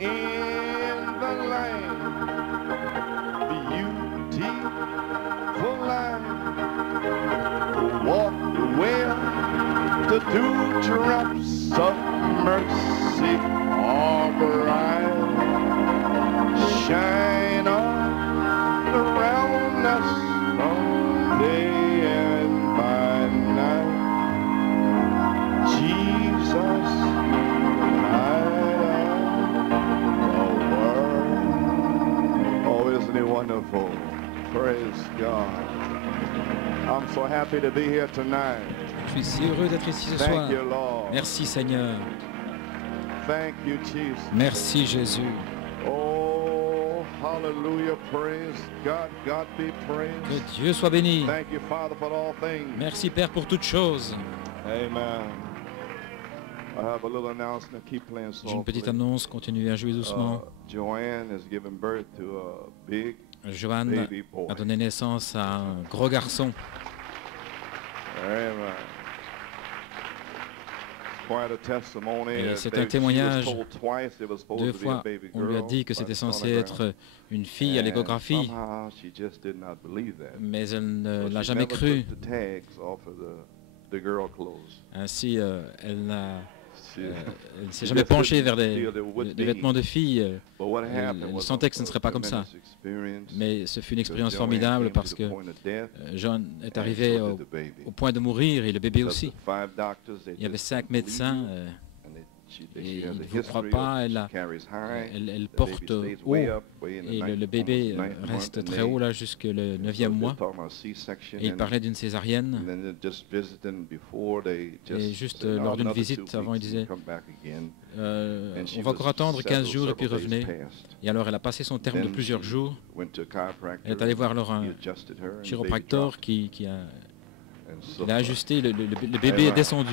in the land, beautiful land. Walk where the dewdrops of mercy are bright, shine all around us from day and by night. Jesus, light of the world. Oh, isn't he wonderful? Praise God. I'm so happy to be here tonight. Je suis si heureux d'être ici ce soir. Thank you, Lord. Merci Seigneur. Thank you, Jesus. Merci Jésus. Oh, hallelujah. Praise God. God be praised. Que Dieu soit béni. Thank you, Father, for all things. Merci Père pour toutes choses. Amen. I have a little announcement. Keep playing J'ai une petite softly. annonce, continuez à jouer doucement. Joanne has given birth to a big Joanne baby boy. a donné naissance à un gros garçon. Amen. Quite a testimony. Et c'est They- un témoignage. she was told twice it was supposed Deux to be a fois, baby on lui a girl dit que by c'était the censé sonogram. être une fille à And l'échographie, somehow she just did not believe that. mais elle ne So l'a she jamais never cru. took the tags off of the girl clothes. Ainsi, elle She- ne s'est jamais penchée vers des des vêtements de fille. But what happened Elle was sentait que ce ne serait pas comme ça. tremendous experience. Mais ce fut une expérience Joanne formidable came parce to que the point of death, John est and arrivé so did the baby. au point de mourir et le bébé Because aussi. the 5 doctors, they Il y avait just 5 couldn't believe médecins. you, and she et has a ils ne vous croient history pas, of- elle, she carries high, elle the porte baby stays haut way up, way in the et le ninth- bébé almost ninth month, reste and très they- haut là jusque le so 9e they're mois. talking about C-section, Et il and- parlait d'une césarienne. and then they're just visiting before they Et just juste said, lors d'une another visite 2 avant, il weeks and disait come back again. And she on va was encore attendre 15 several- jours et puis several days revenez. past. Et alors elle a passé son terme de Then plusieurs she jours. went to a chiropractor, Elle est allée voir alors un he adjusted her, and the baby chiropracteur dropped. qui a, And so- il a ajusté, le bébé est descendu.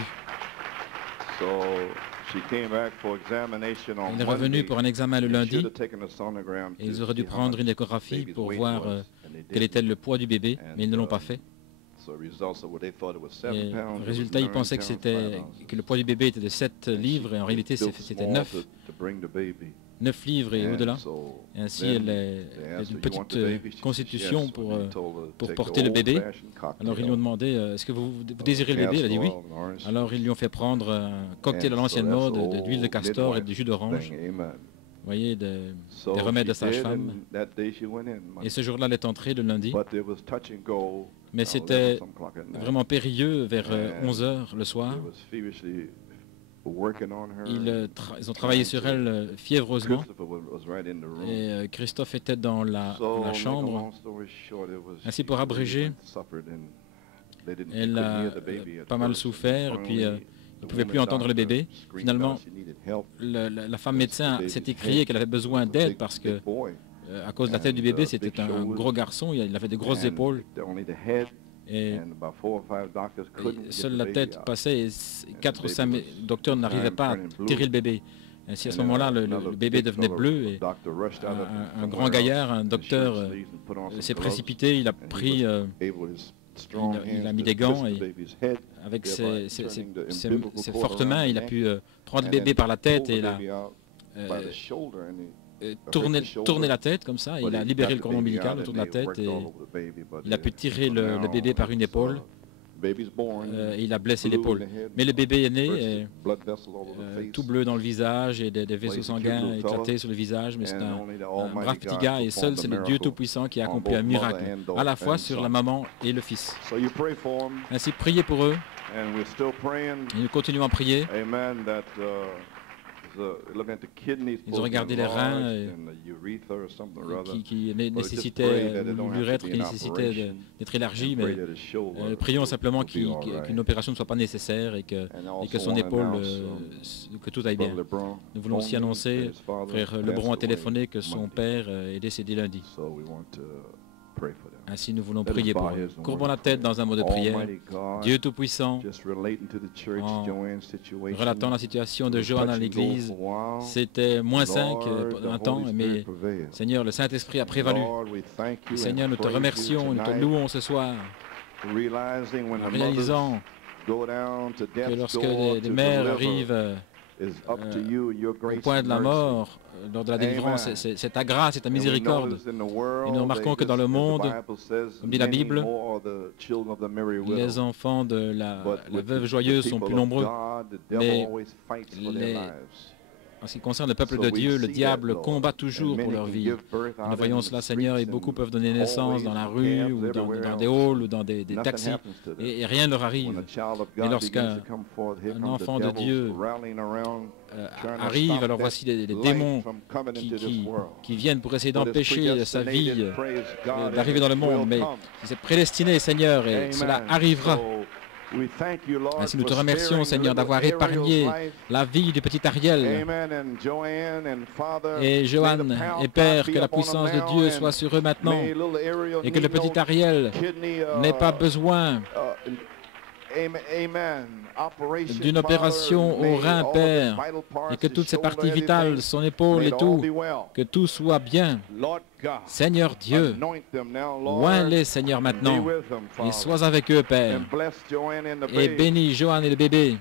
So she came back for examination on Il est revenu Monday. pour un examen le They lundi. should have taken a sonogram Et ils to auraient dû see how prendre much une the échographie baby's pour weight voir was, and they quel didn't. était le poids du bébé, mais ils ne l'ont pas fait. So results of what they thought it was 7 Et pounds, it was résultat, ils 9 pensaient que pounds, c'était 5 ounces. que le poids du bébé était de 7 And she livres et en réalité built c'était small 9 to bring the baby. 9 livres et And au-delà. so Et ainsi, then elle they a asked une her, "You want petite the baby?" She said, constitution "Yes." pour, And he told her to pour take porter the le bébé. old-fashioned cocktail. Alors ils lui ont demandé est-ce que vous désirez le bébé? Elle a dit oui. Castor oil and orange Alors ils lui ont fait prendre un cocktail à And so l'ancienne that's mode the d'huile de old castor et de midwife jus d'orange. thing, amen. Vous voyez, So des remèdes de she did, sage-femme. and that day she went in, Et ce jour-là, elle est entrée le lundi. but it was touch and go. Mais 11 c'était some o'clock at night. vraiment périlleux vers And 11 h le soir. They was feverishly working on her. Ils ont travaillé sur elle fiévreusement. Christopher was right in the room. Et Christophe était dans la So, make a chambre. long story short, it was- Ainsi, pour abréger, suffered and they didn't- Elle couldn't a hear the baby at pas mal first. souffert, Finally, puis, the ne pouvait plus woman entendre le doctor bébé. screamed Finalement, out she needed help. la femme médecin s'est écriée qu'elle avait besoin d'aide parce que, à cause de la tête du bébé, c'était un gros garçon, il avait de grosses épaules. Et seule la tête passait et 4 ou 5 docteurs n'arrivaient pas à tirer le bébé. Ainsi, à ce moment-là, le bébé devenait bleu et un grand gaillard, un docteur, s'est précipité, il a pris, il a mis des gants et avec ses fortes mains, il a pu prendre le bébé par la tête et tourner la tête comme ça. Il a libéré le cordon ombilical autour de la tête et il a pu tirer le bébé par une épaule. Et il a blessé l'épaule. Mais le bébé est né, tout bleu dans le visage et des vaisseaux sanguins éclatés sur le visage, mais c'est un brave petit gars et seul c'est le Dieu Tout-Puissant qui a accompli un miracle, à la fois sur la maman et le fils. Ainsi, priez pour eux, et nous continuons à prier. Ils ont regardé les reins qui nécessitaient, l'urètre qui nécessitait d'être élargi, mais prions simplement qu'une opération ne soit pas nécessaire et que son épaule, que tout aille bien. Nous voulons aussi annoncer, frère Lebron a téléphoné que son père est décédé lundi. Ainsi, nous voulons prier pour eux. Courbons la tête dans un mot de prière. Dieu Tout-Puissant, en relatant la situation de Joanne à l'Église, c'était -5 un temps, mais Seigneur, le Saint-Esprit a prévalu. Seigneur, nous te remercions, nous te louons ce soir, en réalisant que lorsque des mères arrivent au point de la mort, lors de la délivrance, c'est ta grâce, c'est ta miséricorde. Et nous remarquons que dans le monde, comme dit la Bible, les enfants de la veuve joyeuse sont plus nombreux, mais en ce qui concerne le peuple de Dieu, le diable combat toujours pour leur vie. Nous voyons cela, Seigneur, et beaucoup peuvent donner naissance dans la rue, ou dans des halls, ou dans des taxis, et rien ne leur arrive. Mais lorsqu'un enfant de Dieu arrive, alors voici des démons qui viennent pour essayer d'empêcher sa vie d'arriver dans le monde, mais c'est prédestiné, Seigneur, et cela arrivera. Ainsi, nous te remercions, Seigneur, d'avoir épargné la vie du petit Ariel. Et Joanne et Père, que la puissance de Dieu soit sur eux maintenant, et que le petit Ariel n'ait pas besoin d'une opération au rein, Père, et que toutes ses parties vitales, son épaule et tout, que tout soit bien. Seigneur Dieu, oins-les, Seigneur, maintenant, et sois avec eux, Père, et bénis Joanne et le bébé.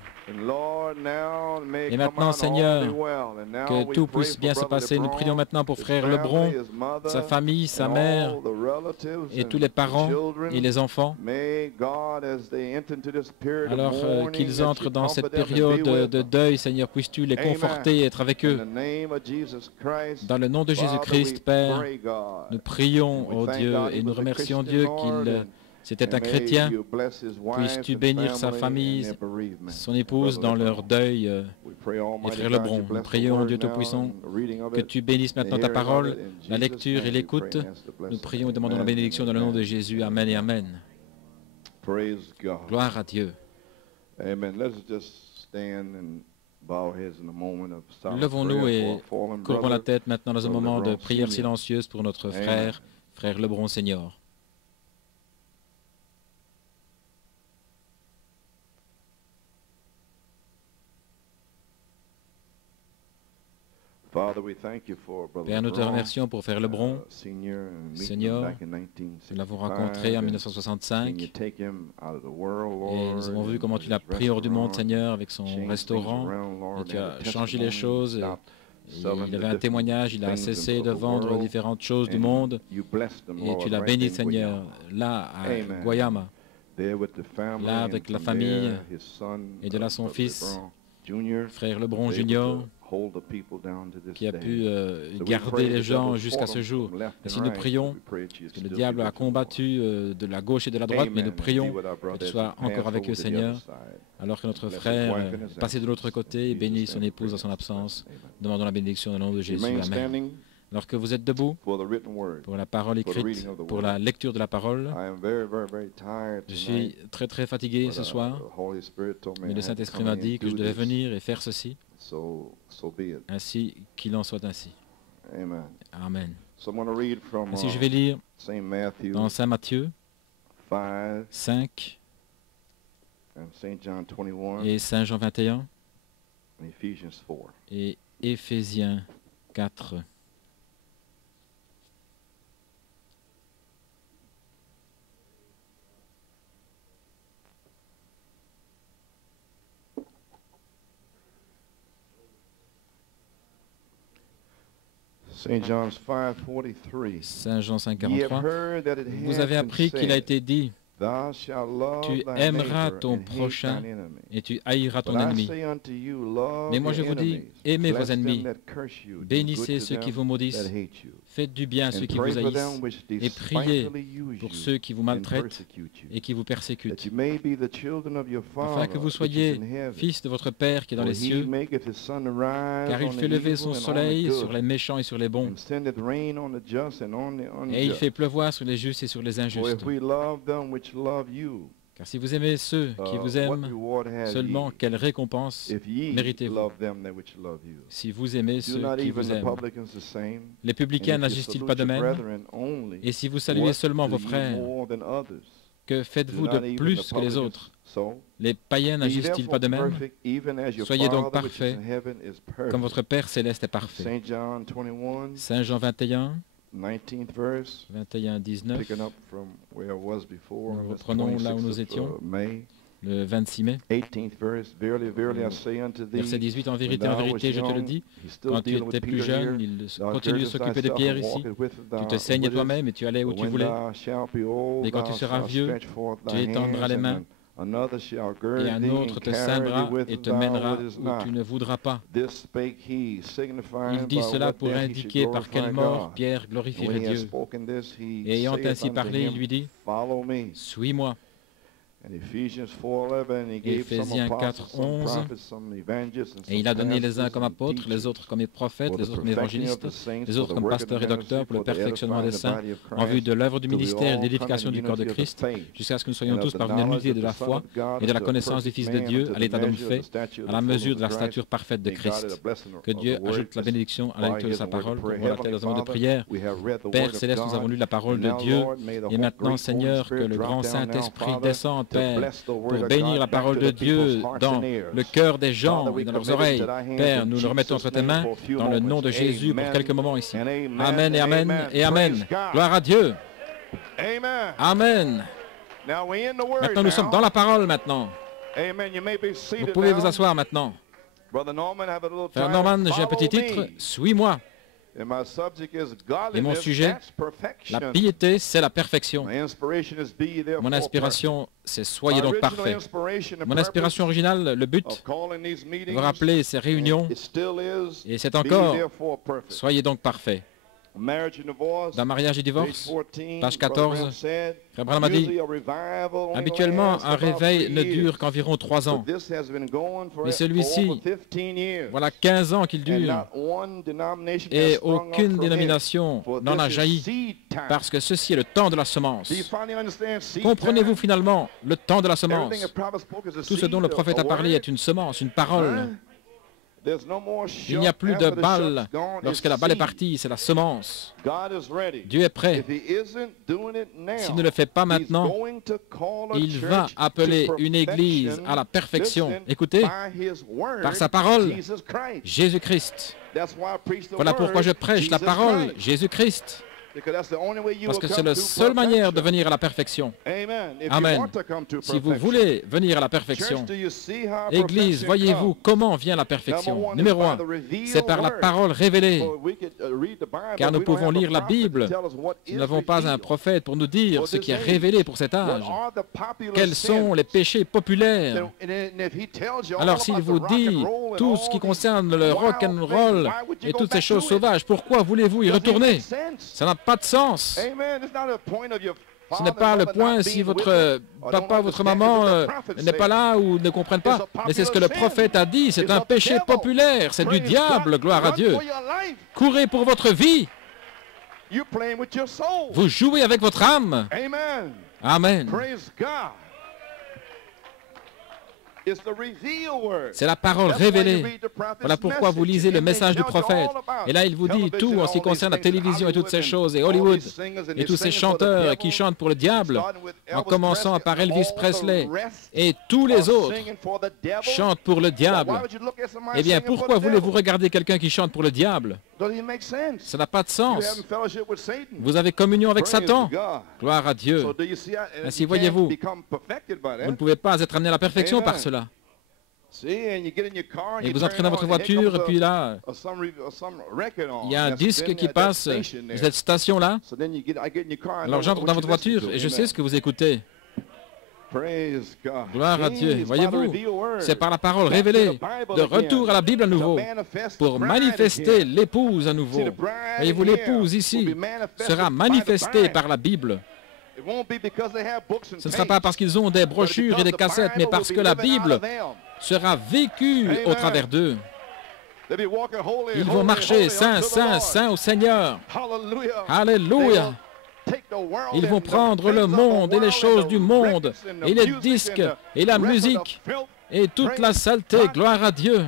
Et maintenant, Seigneur, que tout puisse bien se passer. Nous prions maintenant pour frère Lebron, sa famille, sa mère, et tous les parents et les enfants. Alors qu'ils entrent dans cette période de deuil, Seigneur, puisses-tu les conforter et être avec eux. Dans le nom de Jésus-Christ, Père, nous prions, ô Dieu, et nous remercions Dieu qu'il... C'était un chrétien. Puisses-tu bénir sa famille, son épouse dans leur deuil. Et frère Lebron, nous prions, Dieu Tout-Puissant, que tu bénisses maintenant ta parole, la lecture et l'écoute. Nous prions et demandons la bénédiction dans le nom de Jésus. Amen et Amen. Gloire à Dieu. Levons-nous et courbons la tête maintenant dans un moment de prière silencieuse pour notre frère, frère Lebron Senior. Père, nous te remercions pour frère Lebron, Senior. Nous l'avons rencontré en 1965 et nous avons vu comment tu l'as pris hors du monde, Seigneur, avec son restaurant. Et tu as changé les choses. Il avait un témoignage, il a cessé de vendre différentes choses du monde. Et tu l'as béni, Seigneur, là à Guayama, là avec la famille et de là son fils, frère Lebron Junior, qui a pu garder les gens jusqu'à ce jour. Et si nous prions, parce que le diable a combattu de la gauche et de la droite, mais nous prions que tu sois encore avec eux, Seigneur, alors que notre frère est passé de l'autre côté et bénit son épouse dans son absence. Demandons la bénédiction dans le nom de Jésus. Amen. Alors que vous êtes debout pour la parole écrite, pour la lecture de la parole, je suis très très fatigué ce soir, mais le Saint-Esprit m'a dit que je devais venir et faire ceci, ainsi qu'il en soit ainsi. Amen. Ainsi je vais lire dans Saint Matthieu 5 et Saint Jean 21 et Éphésiens 4. Saint Jean 5,43. Vous avez appris qu'il a été dit, tu aimeras ton prochain et tu haïras ton ennemi. Mais moi je vous dis, aimez vos ennemis, bénissez ceux qui vous maudissent, faites du bien à ceux qui vous haïssent et priez pour ceux qui vous maltraitent et qui vous persécutent, afin que vous soyez fils de votre Père qui est dans les cieux, car il fait lever son soleil sur les méchants et sur les bons, et il fait pleuvoir sur les justes et sur les injustes. Car si vous aimez ceux qui vous aiment, seulement quelle récompense méritez-vous? Si vous aimez ceux qui vous aiment. Les publicains n'agissent-ils pas de même? Et si vous saluez seulement vos frères, que faites-vous de plus que les autres? Les païens n'agissent-ils pas de même? Soyez donc parfaits, comme votre Père céleste est parfait. Saint Jean 21, 21, 19. Nous reprenons là où nous étions. le 26 mai. Verset 18, en vérité, je te le dis, quand tu étais plus jeune, il continue de s'occuper de pierres ici. Tu te saignais toi-même et tu allais où tu voulais. Et quand tu seras vieux, tu étendras les mains. Et un autre te ceindra et te mènera où tu ne voudras pas. Il dit cela pour indiquer par quelle mort Pierre glorifierait Dieu. Et ayant ainsi parlé, il lui dit, « Suis-moi. » Éphésiens 4, 11. Et il a donné les uns comme apôtres, les autres comme prophètes, les autres comme évangélistes, les autres comme pasteurs et docteurs pour le perfectionnement des saints, en vue de l'œuvre du ministère et de l'édification du corps de Christ, jusqu'à ce que nous soyons tous parvenus à l'unité de la foi et de la connaissance du Fils de Dieu, à l'état d'homme fait, à la mesure de la stature parfaite de Christ. Que Dieu ajoute la bénédiction à la lecture de sa parole pour la tête de prière. Père céleste, nous avons lu la parole de Dieu, et maintenant, Seigneur, que le grand Saint-Esprit descende, Père, pour bénir la parole de Dieu dans le cœur des gens et dans leurs oreilles. Père, nous le remettons entre tes mains dans le nom de Jésus pour quelques moments ici. Amen et Amen et Amen. Gloire à Dieu. Amen. Maintenant, nous sommes dans la parole maintenant. Vous pouvez vous asseoir maintenant. Frère Norman, j'ai un petit titre, « Suis-moi ». Et mon sujet, la piété, c'est la perfection. Mon inspiration, c'est « Soyez donc parfaits ». Mon inspiration originale, le but, vous rappeler ces réunions, et c'est encore « Soyez donc parfaits ». Dans Mariage et divorce, page 14, Frère Branham a dit, habituellement, un réveil ne dure qu'environ 3 ans. Mais celui-ci, voilà 15 ans qu'il dure, et aucune dénomination n'en a jailli, parce que ceci est le temps de la semence. Comprenez-vous finalement le temps de la semence? Tout ce dont le prophète a parlé est une semence, une parole. Il n'y a plus de balle. Lorsque la balle est partie, c'est la semence. Dieu est prêt. S'il ne le fait pas maintenant, il va appeler une église à la perfection. Écoutez, par sa parole, Jésus-Christ. Voilà pourquoi je prêche la parole, Jésus-Christ. Parce que c'est la seule manière de venir à la perfection. Amen. Si vous voulez venir à la perfection, Église, voyez-vous comment vient la perfection. Numéro 1, c'est par la parole révélée. Car nous pouvons lire la Bible. Nous n'avons pas un prophète pour nous dire ce qui est révélé pour cet âge. Quels sont les péchés populaires? Alors s'il vous dit tout ce qui concerne le rock and roll et toutes ces choses sauvages, pourquoi voulez-vous y retourner? Ça n'a pas de sens. Ce n'est pas le point si votre papa, votre maman n'est pas là ou ne comprennent pas, mais c'est ce que le prophète a dit, c'est un péché populaire, c'est du diable, gloire à Dieu. Courez pour votre vie. Vous jouez avec votre âme. Amen. C'est la parole révélée. Voilà pourquoi vous lisez le message du prophète. Et là, il vous dit tout en ce qui concerne la télévision et toutes ces choses, et Hollywood, et tous ces chanteurs qui chantent pour le diable, en commençant par Elvis Presley, et tous les autres chantent pour le diable. Eh bien, pourquoi voulez-vous regarder quelqu'un qui chante pour le diable? Ça n'a pas de sens. Vous avez communion avec Satan. Gloire à Dieu. Ainsi, voyez-vous, vous ne pouvez pas être amené à la perfection par cela. Et vous entrez dans votre voiture, et puis là, il y a un disque qui passe, cette station-là. Alors j'entre dans votre voiture, et je sais ce que vous écoutez. Gloire à Dieu. Voyez-vous, c'est par la parole révélée, de retour à la Bible à nouveau, pour manifester l'épouse à nouveau. Voyez-vous, l'épouse ici sera manifestée par la Bible. Ce ne sera pas parce qu'ils ont des brochures et des cassettes, mais parce que la Bible sera vécue au travers d'eux. Ils vont marcher saint, saint, saint au Seigneur. Alléluia. Ils vont prendre le monde et les choses du monde, et les disques, et la musique, et toute la saleté, gloire à Dieu.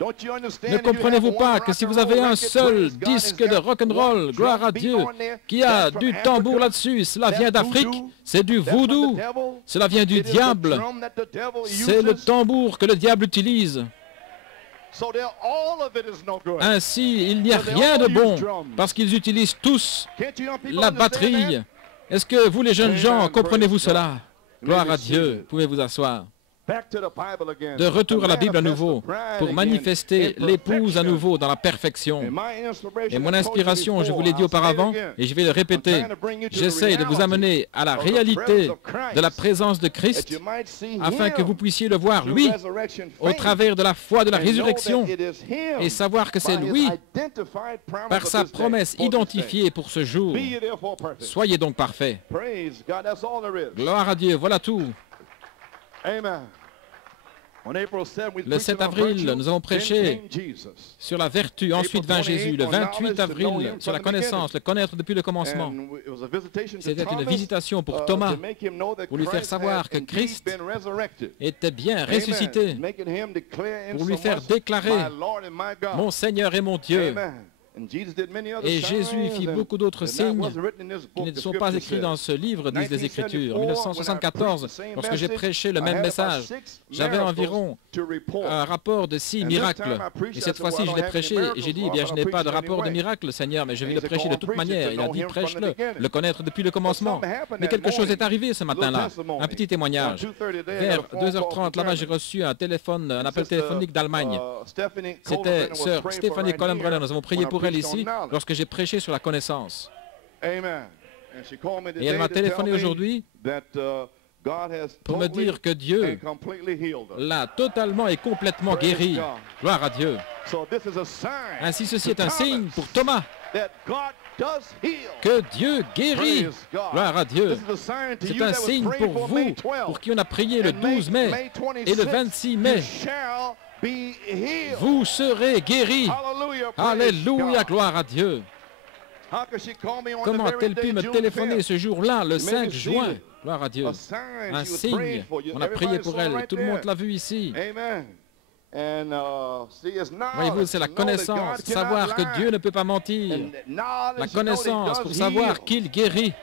Ne comprenez-vous pas que si vous avez un seul disque de rock'n'roll, gloire à Dieu, qui a du tambour là-dessus, cela vient d'Afrique, c'est du voodoo, cela vient du diable, c'est le tambour que le diable utilise. Ainsi, il n'y a rien de bon, parce qu'ils utilisent tous la batterie. Est-ce que vous, les jeunes gens, comprenez-vous cela? Gloire à Dieu. Pouvez vous asseoir. De retour à la Bible à nouveau, pour manifester l'épouse à nouveau dans la perfection. Et mon inspiration, je vous l'ai dit auparavant, et je vais le répéter, j'essaie de vous amener à la réalité de la présence de Christ, afin que vous puissiez le voir, lui, au travers de la foi de la résurrection, et savoir que c'est lui, par sa promesse identifiée pour ce jour. Soyez donc parfaits. Gloire à Dieu, voilà tout. Le 7 avril, nous avons prêché sur la vertu, ensuite vint Jésus. Le 28 avril, sur la connaissance, le connaître depuis le commencement. C'était une visitation pour Thomas, pour lui faire savoir que Christ était bien ressuscité, pour lui faire déclarer « Mon Seigneur et mon Dieu ». Et Jésus fit beaucoup d'autres signes qui ne sont pas écrits dans ce livre, disent les Écritures. En 1974, lorsque j'ai prêché le même message, j'avais environ un rapport de 6 miracles. Et cette fois-ci, je l'ai prêché et j'ai dit, eh bien, je n'ai pas de rapport de miracle, Seigneur, mais je vais le prêcher de toute manière. Il a dit, prêche-le, le connaître depuis le commencement. Mais quelque chose est arrivé ce matin-là, un petit témoignage. Vers 2h30, là-bas, j'ai reçu un appel téléphonique d'Allemagne. C'était sœur Stéphanie Colombrella. Nous avons prié pour elle ici lorsque j'ai prêché sur la connaissance. Et elle m'a téléphoné aujourd'hui pour me dire que Dieu l'a totalement et complètement guéri. Gloire à Dieu. Ainsi, ceci est un signe pour Thomas que Dieu guérit. Gloire à Dieu. C'est un signe pour vous, pour qui on a prié le 12 mai et le 26 mai. Vous serez guéris. Alléluia, gloire à Dieu. Comment a-t-elle pu me téléphoner ce jour-là, le 5 juin? Gloire à Dieu. Un signe. On a prié pour elle. Tout le monde l'a vu ici. Voyez-vous, c'est la connaissance, savoir que Dieu ne peut pas mentir. La connaissance pour savoir qu'il guérit.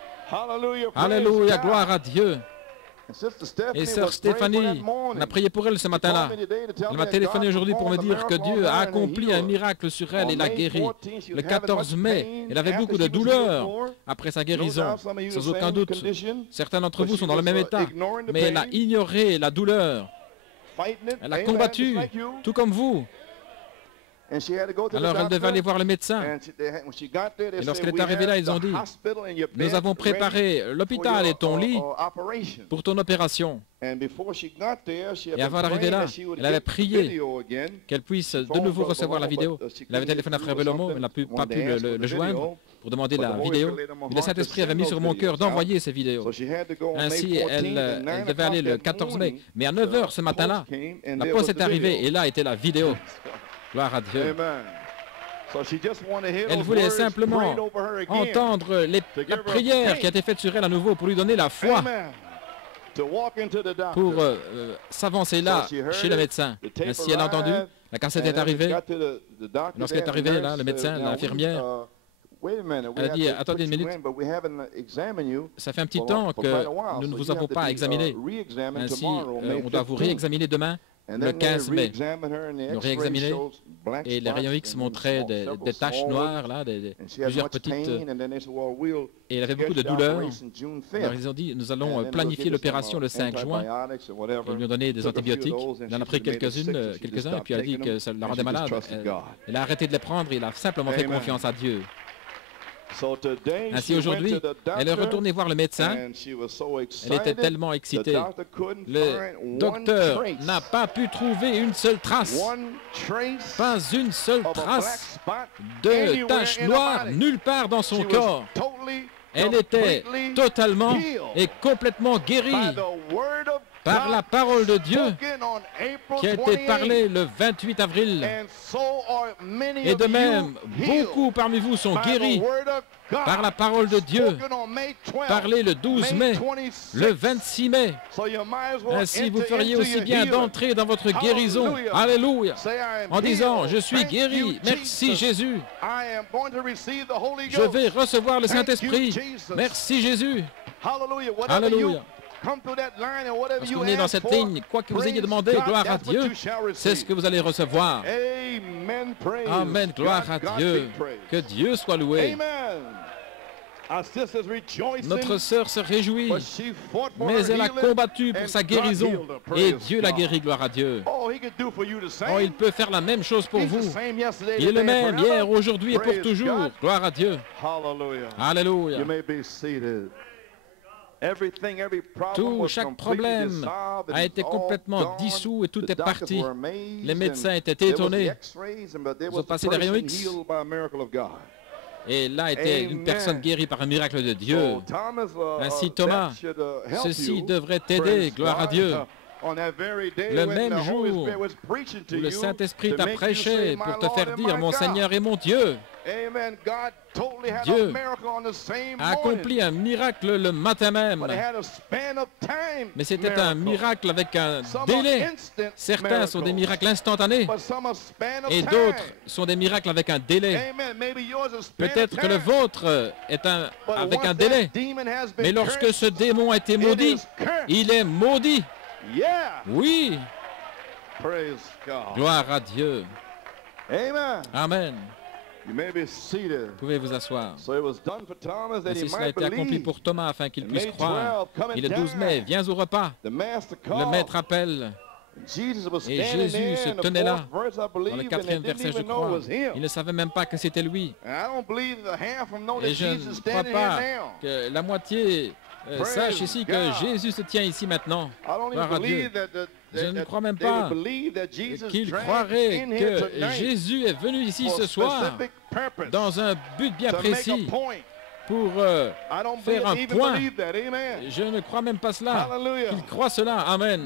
Alléluia, gloire à Dieu. Et sœur Stéphanie, on a prié pour elle ce matin-là. Elle m'a téléphoné aujourd'hui pour me dire que Dieu a accompli un miracle sur elle et l'a guérie. Le 14 mai, elle avait beaucoup de douleurs après sa guérison. Sans aucun doute, certains d'entre vous sont dans le même état, mais elle a ignoré la douleur. Elle a combattu, tout comme vous. Alors elle devait aller voir le médecin. Et lorsqu'elle est arrivée là, ils ont dit, nous avons préparé l'hôpital et ton lit pour ton opération. Et avant d'arriver là, elle avait prié qu'elle puisse de nouveau recevoir la vidéo. Elle avait téléphoné à Frère Bellomo, mais elle n'a pas pu le joindre pour demander la vidéo. Mais le Saint-Esprit avait mis sur mon cœur d'envoyer ces vidéos. Ainsi, elle devait aller le 14 mai. Mais à 9 h ce matin-là, la poste est arrivée et là était la vidéo. Gloire à Dieu. Elle voulait simplement entendre la prière qui a été faite sur elle à nouveau pour lui donner la foi pour s'avancer là chez le médecin. Ainsi, elle a entendu, la cassette est arrivée. Lorsqu'elle est arrivée là, le médecin, l'infirmière, elle a dit, attendez une minute, ça fait un petit temps que nous ne vous avons pas examiné. Ainsi, on doit vous réexaminer demain. Le 15 mai, nous réexaminé et les rayons X montraient des taches noires, là, plusieurs petites... Et elle avait beaucoup de douleurs. Alors ils ont dit, nous allons planifier l'opération le 5 juin. Ils lui ont donné des antibiotiques. Elle en a pris quelques-uns et puis elle a dit que ça la rendait malade. Elle a arrêté de les prendre et elle a simplement fait confiance à Dieu. Ainsi, aujourd'hui, elle est retournée voir le médecin. Elle était tellement excitée. Le docteur n'a pas pu trouver une seule trace. Pas une seule trace de tache noire nulle part dans son corps. Elle était totalement et complètement guérie par la parole de Dieu qui a été parlée le 28 avril. Et de même, beaucoup parmi vous sont guéris par la parole de Dieu, parlée le 12 mai, le 26 mai. Ainsi, vous feriez aussi bien d'entrer dans votre guérison. Alléluia. En disant, je suis guéri. Merci Jésus. Je vais recevoir le Saint-Esprit. Merci Jésus. Alléluia. Parce que vous venez dans cette ligne, quoi que vous ayez demandé, gloire à Dieu, c'est ce que vous allez recevoir. Amen, gloire à Dieu. Que Dieu soit loué. Notre sœur se réjouit, mais elle a combattu pour sa guérison et Dieu l'a guérie, gloire à Dieu. Oh, il peut faire la même chose pour vous. Il est le même hier, aujourd'hui et pour toujours. Gloire à Dieu. Alléluia. Chaque problème a été complètement dissous et tout est parti. Les médecins étaient étonnés. Ils ont passé des rayons X. Et là était une personne guérie par un miracle de Dieu. Ainsi, Thomas, ceci devrait t'aider, gloire à Dieu. Le même jour où le Saint-Esprit t'a prêché pour te faire dire « Mon Seigneur et mon Dieu », Dieu a accompli un miracle le matin même. Mais c'était un miracle avec un délai. Certains sont des miracles instantanés et d'autres sont des miracles avec un délai. Peut-être que le vôtre est avec un délai. Mais lorsque ce démon a été maudit, il est maudit. Oui. Gloire à Dieu. Amen. Vous pouvez vous asseoir. Ainsi, cela a été accompli pour Thomas afin qu'il puisse croire. Il est 12 mai, viens au repas. Le maître appelle. Et Jésus se tenait là, dans le 4e verset, je crois. Il ne savait même pas que c'était lui. Et je ne crois pas que la moitié sache ici que Jésus se tient ici maintenant. Gloire à Dieu. Je ne crois même pas qu'il croirait que Jésus est venu ici ce soir dans un but bien précis pour faire un point. Je ne crois même pas cela. Il croit cela. Amen.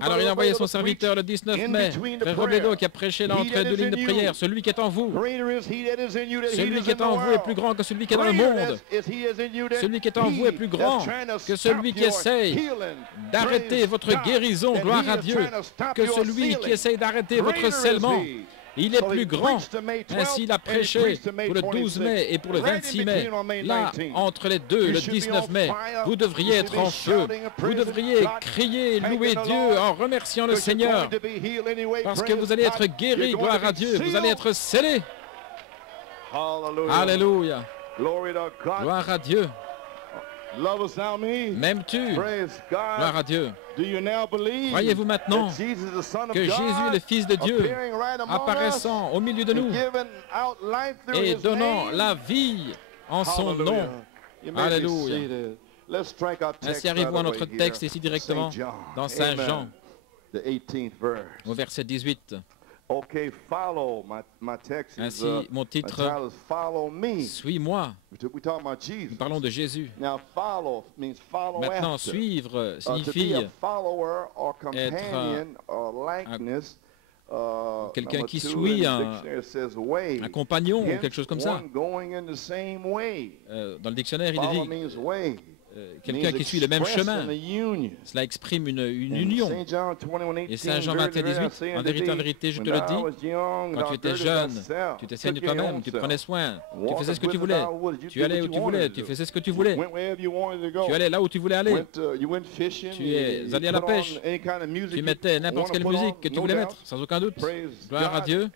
Alors il a envoyé son serviteur le 19 mai, Frère Robledo, qui a prêché là entre deux lignes de prière. Celui qui est en vous, celui qui est en vous est plus grand que celui qui est dans le monde. Celui qui est en vous est plus grand que celui qui essaye d'arrêter votre guérison, gloire à Dieu, que celui qui essaye d'arrêter votre scellement. Il est plus grand. Ainsi, il a prêché pour le 12 mai et pour le 26 mai. Là, entre les deux, le 19 mai, vous devriez être en feu. Vous devriez crier, louer Dieu en remerciant le Seigneur. Parce que vous allez être guéris, gloire à Dieu. Vous allez être scellés. Alléluia. Gloire à Dieu. M'aimes-tu? Gloire à Dieu. Croyez-vous maintenant que Jésus est le Fils de Dieu, apparaissant au milieu de nous et donnant la vie en son nom? Alléluia. Ainsi arrivons à notre texte ici directement dans Saint Jean, au verset 18. Ainsi, mon titre, Suis-moi. Nous parlons de Jésus. Maintenant, suivre signifie être quelqu'un qui suit un compagnon ou quelque chose comme ça. Dans le dictionnaire, il est dit quelqu'un qui suit le même chemin. Cela exprime une union. Et Saint Jean 21, 18, en vérité, je te le dis, quand tu étais jeune, tu t'essayais de toi-même, tu prenais soin, tu faisais ce que tu voulais, tu allais où tu voulais, tu faisais ce que tu voulais, tu allais là où tu voulais aller, tu es allé à la pêche, tu mettais n'importe quelle musique que tu voulais mettre, sans aucun doute. Gloire à Dieu.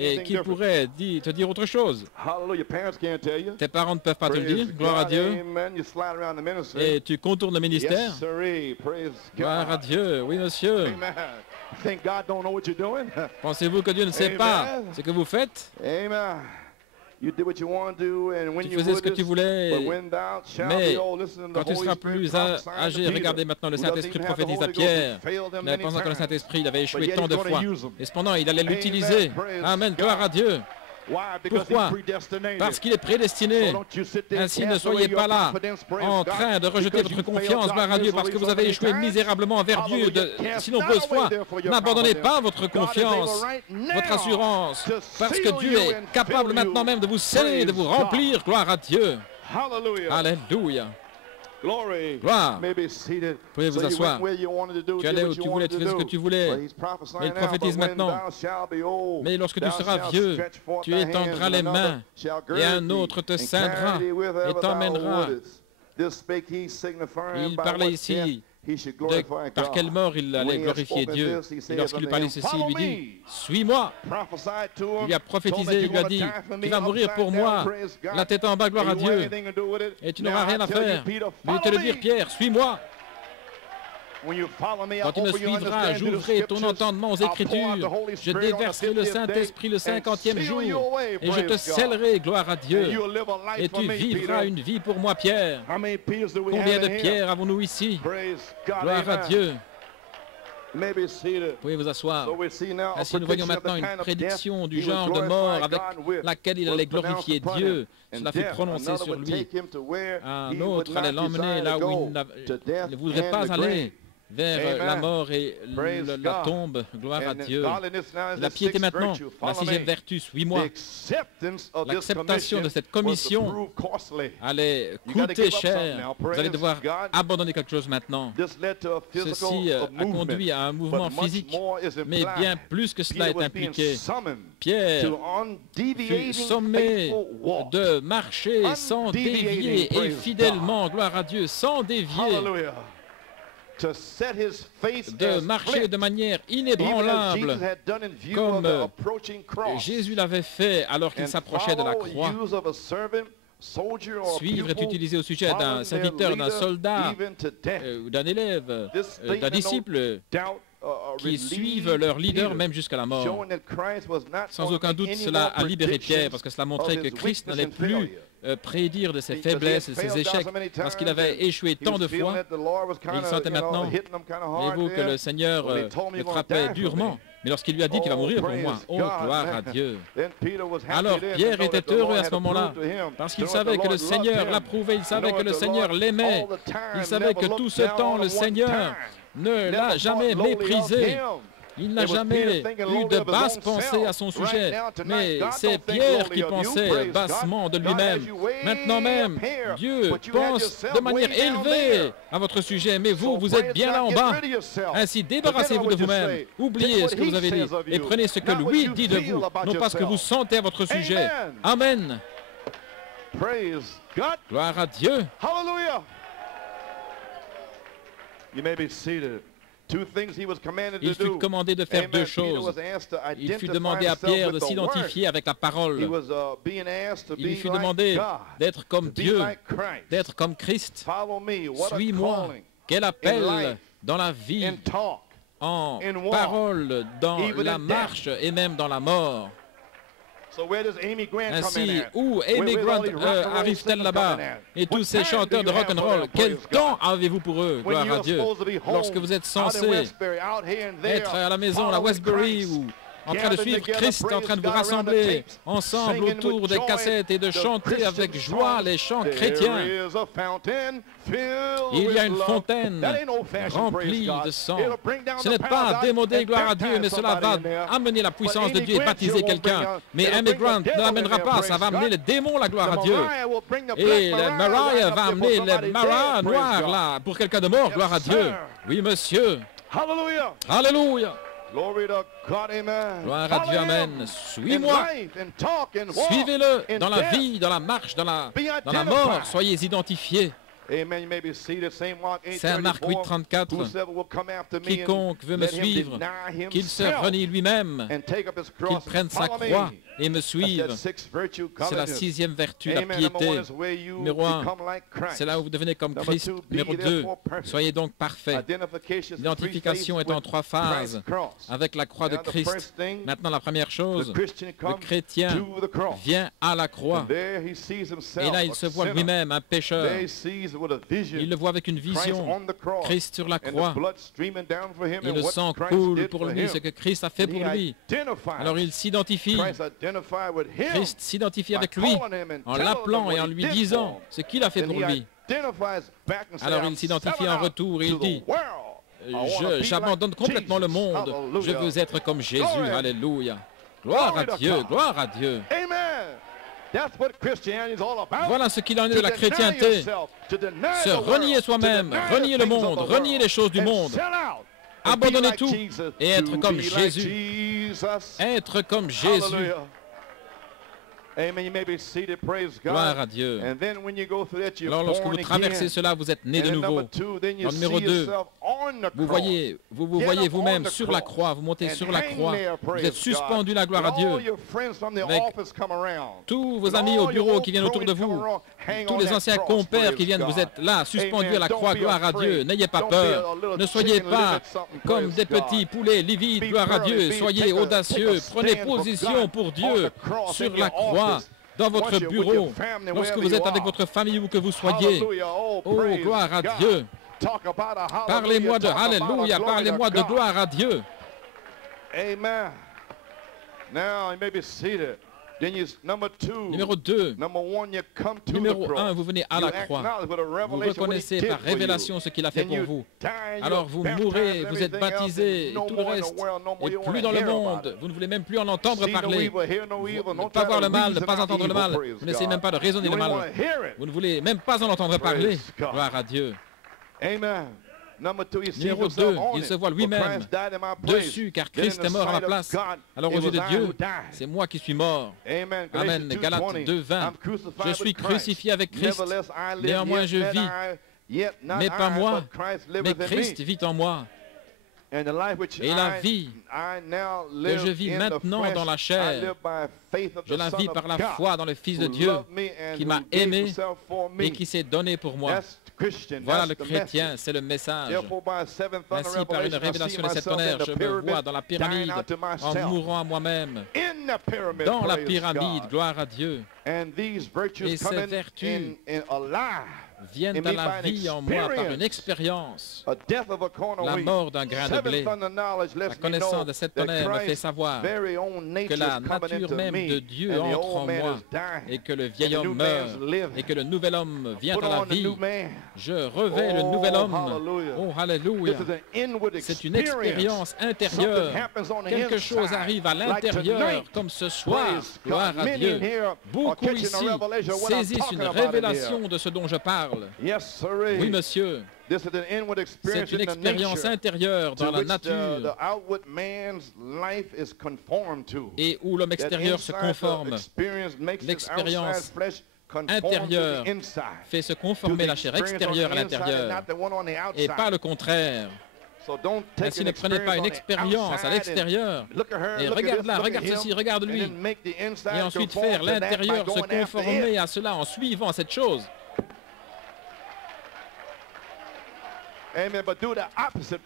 Et qui pourrait te dire autre chose? Tes parents ne peuvent pas te le dire. Gloire à Dieu. Et tu contournes le ministère. Gloire à Dieu. Oui, monsieur. Pensez-vous que Dieu ne sait pas ce que vous faites? Tu faisais ce que tu voulais, mais quand tu seras plus âgé, regardez maintenant, le Saint-Esprit prophétise à Pierre, mais pensant que le Saint-Esprit il avait échoué tant de fois, et cependant il allait l'utiliser. Amen, gloire à Dieu. Pourquoi? Parce qu'il est prédestiné. Ainsi, ne soyez pas là en train de rejeter votre confiance, gloire à Dieu, parce que vous avez échoué misérablement envers Dieu de si nombreuses fois. N'abandonnez pas votre confiance, votre assurance, parce que Dieu est capable maintenant même de vous sceller, de vous remplir, gloire à Dieu. Alléluia. Gloire. Vous pouvez vous asseoir. Tu allais où tu voulais, tu faisais ce que tu voulais. Mais il prophétise maintenant. Mais lorsque tu seras vieux, tu étendras les mains et un autre te ceindra et t'emmènera. Il parlait ici par quelle mort il allait glorifier Dieu. Et lorsqu'il lui parlait ceci, il lui dit, « Suis-moi ». Il lui a prophétisé, il lui a dit, « Tu vas mourir pour moi, la tête en bas, gloire à Dieu, et tu n'auras rien à faire. » Mais te le dire, Pierre, « Suis-moi ». Quand tu me suivras, j'ouvrirai ton entendement aux Écritures, je déverserai le Saint-Esprit le 50e jour, et je te scellerai, gloire à Dieu, et tu vivras une vie pour moi, Pierre. Combien de pierres avons-nous ici? Gloire à Dieu. Vous pouvez vous asseoir. Ainsi, nous voyons maintenant une prédiction du genre de mort avec laquelle il allait glorifier Dieu. Cela fut prononcé sur lui. Un autre allait l'emmener là où il ne voudrait pas aller, vers la mort et la tombe. Gloire à Dieu. La piété maintenant, la 6e vertu, suis-moi. L'acceptation de cette commission allait coûter cher. Vous allez devoir abandonner quelque chose maintenant. Ceci a conduit à un mouvement physique, mais bien plus que cela est impliqué. Pierre fut sommé de marcher sans dévier et fidèlement, gloire à Dieu, sans dévier. De marcher de manière inébranlable, comme Jésus l'avait fait alors qu'il s'approchait de la croix. Suivre est utilisé au sujet d'un serviteur, d'un soldat, d'un élève, d'un disciple qui suivent leur leader même jusqu'à la mort. Sans aucun doute, cela a libéré Pierre parce que cela montrait que Christ n'allait plus prédire de ses faiblesses et ses échecs parce qu'il avait échoué tant de fois. Et il sentait maintenant, voyez-vous, que le Seigneur le frappait durement. Mais lorsqu'il lui a dit qu'il va mourir pour moi, oh, gloire à Dieu. Alors Pierre était heureux à ce moment-là, parce qu'il savait que le Seigneur l'approuvait, il savait que le Seigneur l'aimait, il savait que tout ce temps, le Seigneur ne l'a jamais méprisé. Il n'a jamais eu de basse pensée à son sujet, mais c'est Pierre qui pensait bassement de lui-même. Maintenant même, Dieu pense de manière élevée à votre sujet, mais vous, vous êtes bien là en bas. Ainsi, débarrassez-vous de vous-même, oubliez ce que vous avez dit, et prenez ce que lui dit de vous, non pas ce que vous sentez à votre sujet. Amen. Gloire à Dieu. Il fut commandé de faire deux choses. Il fut demandé à Pierre de s'identifier avec la parole. Il fut demandé d'être comme Dieu, d'être comme Christ. Suis-moi. Quel appel dans la vie, en parole, dans la marche et même dans la mort. Ainsi, où Amy Grant arrive-t-elle là-bas? Et tous ces chanteurs de rock'n'roll, quel temps avez-vous pour eux? Gloire à Dieu. Lorsque vous êtes censés être à la maison, à Westbury, ou en train de suivre Christ, en train de vous rassembler ensemble autour des cassettes et de chanter avec joie les chants chrétiens. Il y a une fontaine remplie de sang. Ce n'est pas démodé, gloire à Dieu, mais cela va amener la puissance de Dieu et baptiser quelqu'un. Mais Amy Grant ne l'amènera pas, ça va amener les démons, la gloire à Dieu. Et Mariah va amener les maras noirs, là, pour quelqu'un de mort, gloire à Dieu. Oui, monsieur. Alléluia. Gloire à Dieu, amen. Suis-moi. Suivez-le dans la vie, dans la marche, dans la mort. Soyez identifiés. Saint Marc 8,34, quiconque veut me suivre, qu'il se renie lui-même, qu'il prenne sa croix et me suive. C'est la 6e vertu, la piété. Numéro 1, c'est là où vous devenez comme Christ. Numéro 2, soyez donc parfaits. L'identification est en 3 phases avec la croix de Christ. Maintenant, la première chose, le chrétien vient à la croix. Et là, il se voit lui-même un pécheur. Il le voit avec une vision. Christ sur la croix. Et le sang coule pour lui, ce que Christ a fait pour lui. Alors il s'identifie. Christ s'identifie avec lui en l'appelant et en lui disant ce qu'il a fait pour lui. Alors il s'identifie en retour et il dit, j'abandonne complètement le monde. Je veux être comme Jésus. Alléluia. Gloire à Dieu. Gloire à Dieu. Voilà ce qu'il en est de la chrétienté. Se renier soi-même, renier le monde, renier les choses du monde. Abandonner tout et être comme Jésus. Être comme Jésus. Gloire à Dieu. Alors, lorsque vous traversez cela, vous êtes né de nouveau. En numéro 2, vous voyez vous-même sur la croix, vous montez sur la croix. Vous êtes suspendu, la gloire à Dieu. Avec tous vos amis au bureau qui viennent autour de vous, tous les anciens compères qui viennent, vous êtes là, suspendus à la croix, gloire à Dieu. N'ayez pas peur. Ne soyez pas comme des petits poulets livides, gloire à Dieu. Soyez audacieux. Prenez position pour Dieu sur la croix. Dans votre bureau, lorsque vous êtes avec votre famille où que vous soyez. Oh, gloire à Dieu. Parlez-moi de Alléluia, parlez-moi de gloire à Dieu. Amen. Now, you may be seated. Numéro 2, numéro 1, vous venez à la croix. Vous reconnaissez par révélation ce qu'il a fait pour vous. Alors vous mourrez, vous êtes baptisés, tout le reste n'est plus dans le monde. Vous ne voulez même plus en entendre parler. Ne pas voir le mal, ne pas entendre le mal. Vous n'essayez même pas de raisonner le mal. Vous ne voulez même pas en entendre parler. Gloire à Dieu. Numéro 2, il se voit lui-même dessus, car Christ est mort à ma place. Alors aux yeux de Dieu, c'est moi qui suis mort. Amen. Galates 2:20. Je suis crucifié avec Christ. Néanmoins je vis, mais pas moi, mais Christ vit en moi. Et la vie que je vis maintenant dans la chair, je la vis par la foi dans le Fils de Dieu qui m'a aimé et qui s'est donné pour moi. Voilà le chrétien, c'est le message. Ainsi, par une révélation des 7 tonnerres, je me vois dans la pyramide en mourant à moi-même. Dans la pyramide, gloire à Dieu. Et ces vertus viennent à la vie en moi par une expérience. La mort d'un grain de blé. La connaissance de cette tonnerre me fait savoir que la nature même de Dieu entre en moi et que le vieil homme meurt et que le nouvel homme vient à la vie. Je revais le nouvel homme. Oh, alléluia. C'est une expérience intérieure. Quelque chose arrive à l'intérieur comme ce soir. Gloire à Dieu. Beaucoup ici saisissent une révélation de ce dont je parle. Oui, monsieur. C'est une expérience intérieure dans la nature et où l'homme extérieur se conforme. L'expérience intérieure fait se conformer la chair extérieure à l'intérieur et pas le contraire. Ainsi, ne prenez pas une expérience à l'extérieur et regarde-la, regarde ceci, regarde lui et ensuite faire l'intérieur se conformer à cela en suivant cette chose.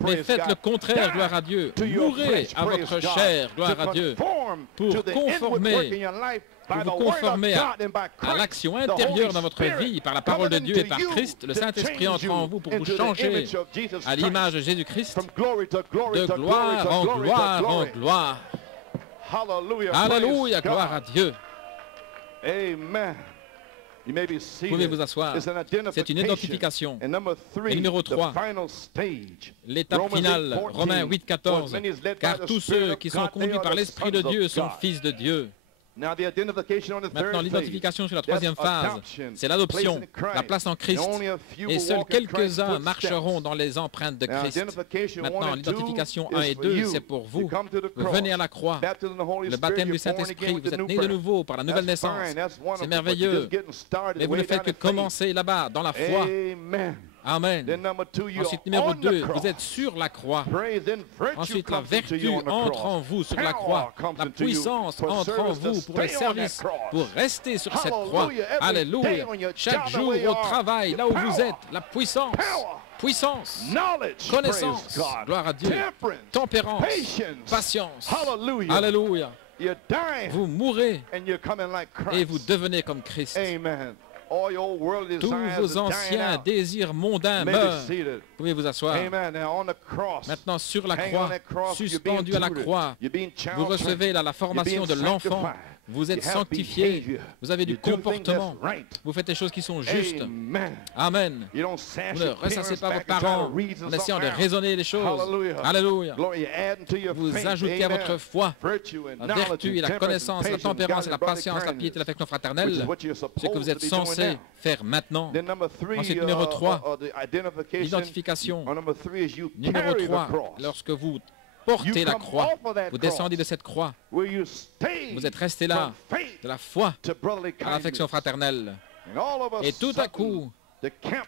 Mais faites le contraire, gloire à Dieu. Mourrez à votre chair, gloire à Dieu, pour vous conformer à l'action intérieure dans votre vie par la parole de Dieu et par Christ. Le Saint-Esprit entre en vous pour vous changer à l'image de Jésus-Christ, de gloire en gloire en gloire. Alléluia, gloire à Dieu. Amen. Vous pouvez vous asseoir. C'est une identification. Et numéro 3, l'étape finale, Romains 8:14. Car tous ceux qui sont conduits par l'Esprit de Dieu sont fils de Dieu. Maintenant, l'identification sur la troisième phase, c'est l'adoption, la place en Christ. Et seuls quelques-uns marcheront dans les empreintes de Christ. Maintenant, l'identification 1 et 2, c'est pour vous. Vous venez à la croix, le baptême du Saint-Esprit, vous êtes nés de nouveau par la nouvelle naissance. C'est merveilleux. Mais vous ne faites que commencer là-bas, dans la foi. Amen. Ensuite, numéro 2, vous êtes sur la croix. Ensuite, la vertu entre en vous sur la croix. La puissance entre en vous pour le service, pour rester sur cette croix. Alléluia. Chaque jour au travail, là où vous êtes, la puissance. Puissance, connaissance, gloire à Dieu, tempérance, patience. Alléluia. Vous mourrez et vous devenez comme Christ. Tous vos anciens désirs mondains meurent. Vous pouvez vous asseoir. Maintenant, sur la croix, suspendu à la croix, vous recevez la formation de l'enfant. Vous êtes sanctifié. Vous avez du comportement. Vous faites des choses qui sont justes. Amen. Vous ne ressassez pas vos parents en essayant de raisonner les choses. Alléluia. Vous ajoutez à votre foi la vertu et la connaissance, la tempérance et la patience, la piété et l'affection fraternelle, ce que vous êtes censé faire maintenant. Ensuite, numéro 3, l'identification. Numéro 3, lorsque vous porté la croix. Vous descendez de cette croix. Vous êtes resté là, de la foi à l'affection fraternelle. Et tout à coup,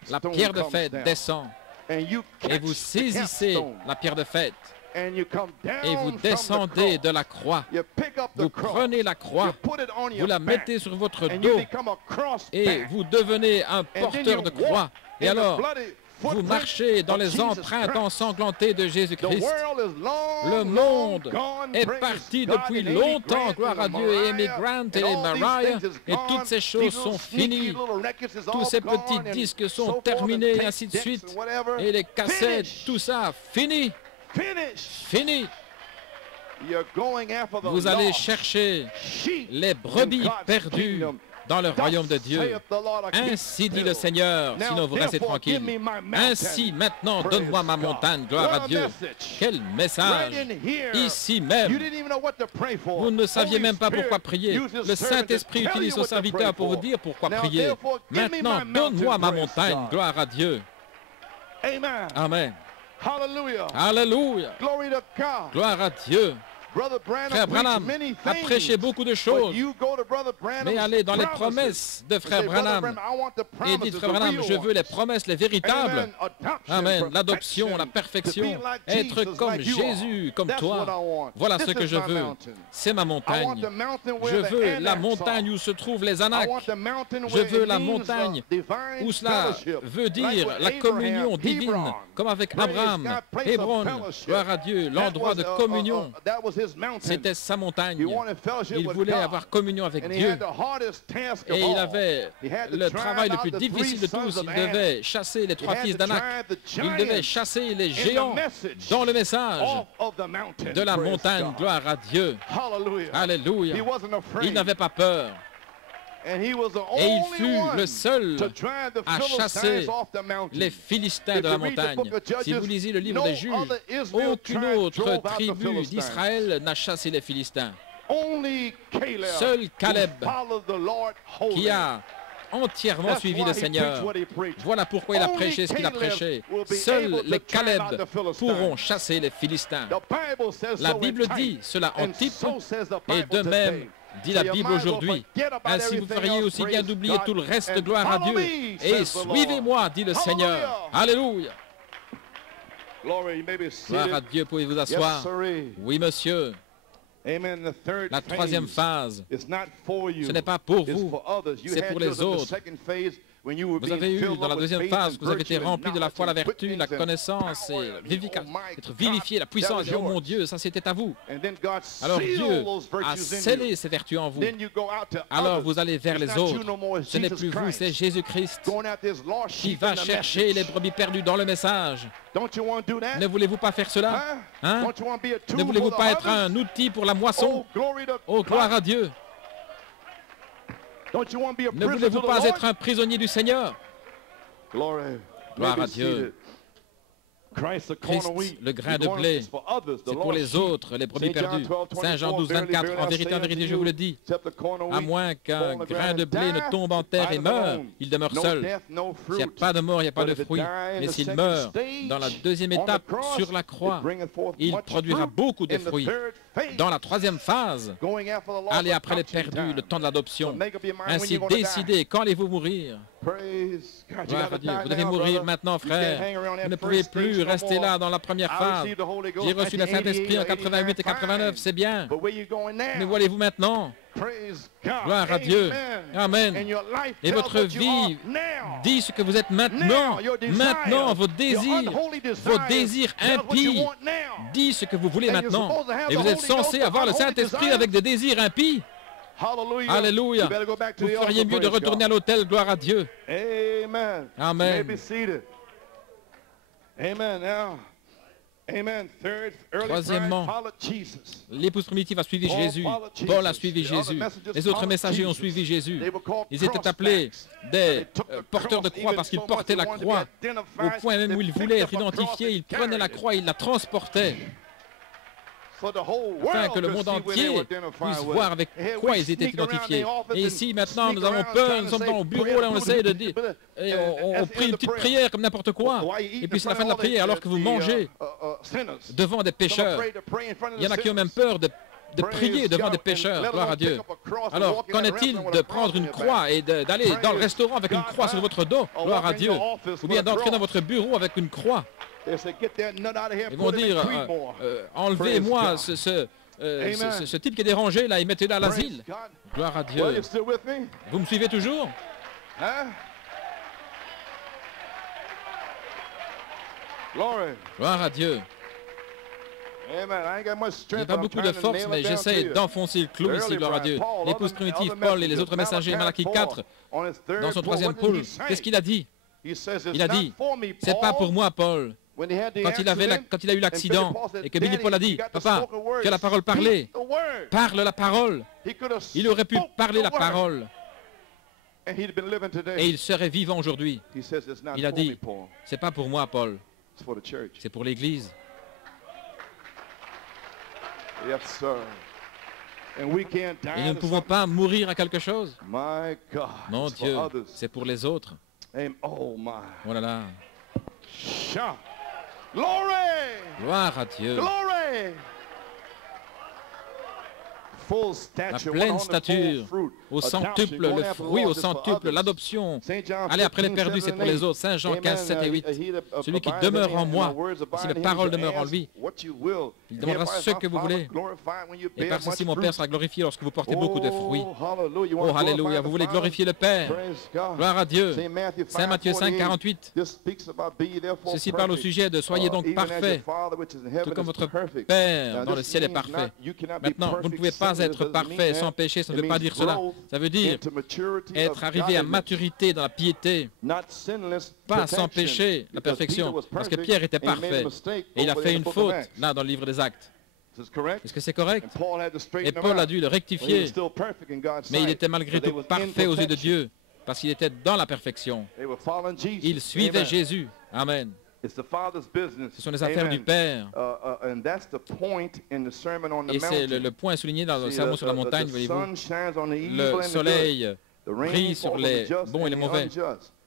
la pierre de fête descend. Et vous saisissez la pierre de fête. Et vous descendez de la croix. Vous prenez la croix, vous la mettez sur votre dos et vous devenez un porteur de croix. Et alors, vous marchez dans les empreintes ensanglantées de Jésus-Christ. Le monde est parti depuis longtemps, gloire à Dieu, et Amy Grant et Mariah, et toutes ces choses sont finies. Tous ces petits disques sont terminés, et ainsi de suite. Et les cassettes, tout ça, fini. Fini. Vous allez chercher les brebis perdues dans le royaume de Dieu. Ainsi dit le Seigneur, sinon vous restez tranquille. Ainsi maintenant, donne-moi ma montagne, gloire à Dieu. Quel message! Ici même, vous ne saviez même pas pourquoi prier. Le Saint-Esprit utilise son serviteur pour vous dire pourquoi prier. Maintenant, donne-moi ma montagne, gloire à Dieu. Amen. Alléluia. Gloire à Dieu. Frère Branham a prêché beaucoup de choses, mais allez dans les promesses de Frère Branham et dites, Frère Branham, je veux les promesses, les véritables. Amen. L'adoption, la perfection, être comme Jésus, comme toi. Voilà ce que je veux. C'est ma montagne. Je veux la montagne où se trouvent les anacs. Je veux la montagne où cela veut dire la communion divine, comme avec Abraham, Hébron, gloire à Dieu, l'endroit de communion. C'était sa montagne. Il voulait avoir communion avec Dieu. Et il avait le travail le plus difficile de tous. Il devait chasser les trois fils d'Anak. Il devait chasser les géants dans le message de la montagne. Gloire à Dieu. Alléluia. Il n'avait pas peur. Et il fut le seul à chasser les Philistins de la montagne. Si vous lisez le livre des Juges, aucune autre tribu d'Israël n'a chassé les Philistins. Seul Caleb qui a entièrement suivi le Seigneur. Voilà pourquoi il a prêché ce qu'il a prêché. Seuls les Caleb pourront chasser les Philistins. La Bible dit cela en type et de même dit la Bible aujourd'hui. Ainsi vous feriez aussi bien d'oublier tout le reste, de gloire à Dieu. Et suivez-moi, dit le Seigneur. Alléluia. Gloire à Dieu, pouvez-vous asseoir? Oui, monsieur. La troisième phase, ce n'est pas pour vous, c'est pour les autres. Vous avez eu, dans la deuxième phase, vous avez été rempli de la foi, la vertu, la connaissance, et être vivifié, la puissance. Oh mon Dieu, ça c'était à vous. Alors Dieu a scellé ces vertus en vous. Alors vous allez vers les autres. Ce n'est plus vous, c'est Jésus-Christ qui va chercher les brebis perdues dans le message. Ne voulez-vous pas faire cela? Hein? Ne voulez-vous pas être un outil pour la moisson? Oh, gloire à Dieu! Ne voulez-vous pas être un prisonnier du Seigneur? Gloire à Dieu. Christ, le grain de blé, c'est pour les autres, les brebis perdues. Saint Jean 12, 24, en vérité, je vous le dis, à moins qu'un grain de blé ne tombe en terre et meure, il demeure seul. S'il n'y a pas de mort, il n'y a pas de fruit. Mais s'il meurt, dans la deuxième étape, sur la croix, il produira beaucoup de fruits. Dans la troisième phase, allez après les perdus, le temps de l'adoption. Ainsi, décidez, quand allez-vous mourir? Gloire à Dieu. Vous devez mourir maintenant, frère. Vous ne pouvez plus rester là dans la première phase. J'ai reçu le Saint-Esprit en 88 et 89, c'est bien. Mais où allez-vous maintenant? Gloire à Dieu. Amen. Et votre vie dit ce que vous êtes maintenant. Maintenant, vos désirs impies, dit ce que vous voulez maintenant. Et vous êtes censé avoir le Saint-Esprit avec des désirs impies. Alléluia. Vous feriez mieux de retourner à l'autel, gloire à Dieu. Amen. Troisièmement, l'épouse primitive a suivi Jésus. Paul a suivi Jésus. Les autres messagers ont suivi Jésus. Ils étaient appelés des porteurs de croix parce qu'ils portaient la croix. Au point même où ils voulaient être identifiés, ils prenaient la croix et ils la transportaient. afin que le monde entier puisse voir avec quoi ils étaient identifiés. Et ici, maintenant, nous avons peur, nous sommes dans le bureau, là, on essaie de dire, et on prie une petite prière comme n'importe quoi. Et puis c'est la fin de la prière, alors que vous mangez devant des pécheurs. Il y en a qui ont même peur de prier devant des pécheurs, gloire à Dieu. Alors, qu'en est-il de prendre une croix et d'aller dans le restaurant avec une croix sur votre dos, gloire à Dieu, ou bien d'entrer dans votre bureau avec une croix? Ils vont dire, enlevez-moi ce type qui est dérangé là et mettez-le à l'asile. Gloire à Dieu. Vous me suivez toujours? Gloire à Dieu. Je n'ai pas beaucoup de force, mais j'essaie d'enfoncer le clou ici, gloire à Dieu. L'épouse primitive, Paul et les autres messagers, Malachie 4, dans son troisième poule, qu'est-ce qu'il a dit? Il a dit, c'est pas pour moi, Paul. Quand il a eu l'accident et que Billy Paul a dit, papa, que la parole parlait, parle la parole. Il aurait pu parler la parole. Et il serait vivant aujourd'hui. Il a dit, c'est pas pour moi, Paul. C'est pour l'Église. Et nous ne pouvons pas mourir à quelque chose. Mon Dieu, c'est pour les autres. Oh là là. Gloire à Dieu. La pleine stature, au centuple, le fruit au centuple, l'adoption. Allez après les perdus, c'est pour les autres. Saint Jean 15, 7 et 8. Celui qui demeure en moi, si mes paroles demeurent en lui, il demandera ce que vous voulez. Et par ceci, mon Père sera glorifié lorsque vous portez beaucoup de fruits. Oh, alléluia, vous voulez glorifier le Père. Gloire à Dieu. Saint Matthieu 5, 48. Ceci parle au sujet de « Soyez donc parfaits, tout comme votre Père dans le ciel est parfait ». Maintenant, vous ne pouvez pas être parfait sans péché, ça ne veut pas dire cela. Ça veut dire être arrivé à maturité dans la piété, pas sans péché, la perfection. Parce que Pierre était parfait et il a fait une faute, là, dans le livre des Actes. Est-ce que c'est correct? Et Paul a dû le rectifier, mais il était malgré tout parfait aux yeux de Dieu, parce qu'il était dans la perfection. Il suivait Jésus. Amen. Ce sont les affaires du Père. Et c'est le point souligné dans le sermon sur la montagne, voyez-vous. Le soleil brille sur les bons et les mauvais.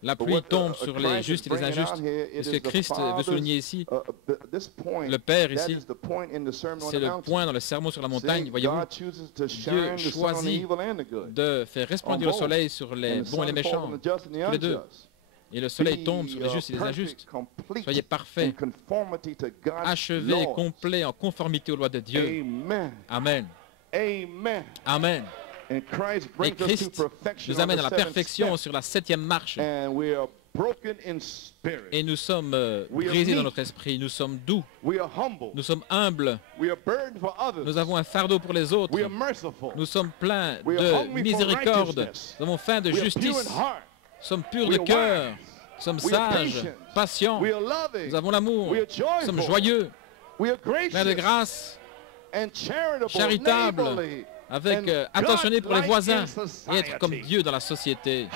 La pluie tombe sur les justes et les injustes. Et ce que Christ veut souligner ici, le Père ici, c'est le point dans le sermon sur la montagne, voyez-vous. Dieu choisit de faire resplendir le soleil sur les bons et les méchants, tous les deux. Et le soleil tombe sur les justes et les injustes. Soyez parfaits, achevés, complets, en conformité aux lois de Dieu. Amen. Amen. Et Christ nous amène à la perfection sur la 7e marche. Et nous sommes brisés dans notre esprit, nous sommes doux, nous sommes humbles, nous avons un fardeau pour les autres, nous sommes pleins de miséricorde, nous avons faim de justice. Nous sommes purs de cœur, nous sommes sages, patients, nous avons l'amour, nous sommes joyeux, pleins de grâce, charitables, avec attentionnés pour les voisins et être comme Dieu dans la société.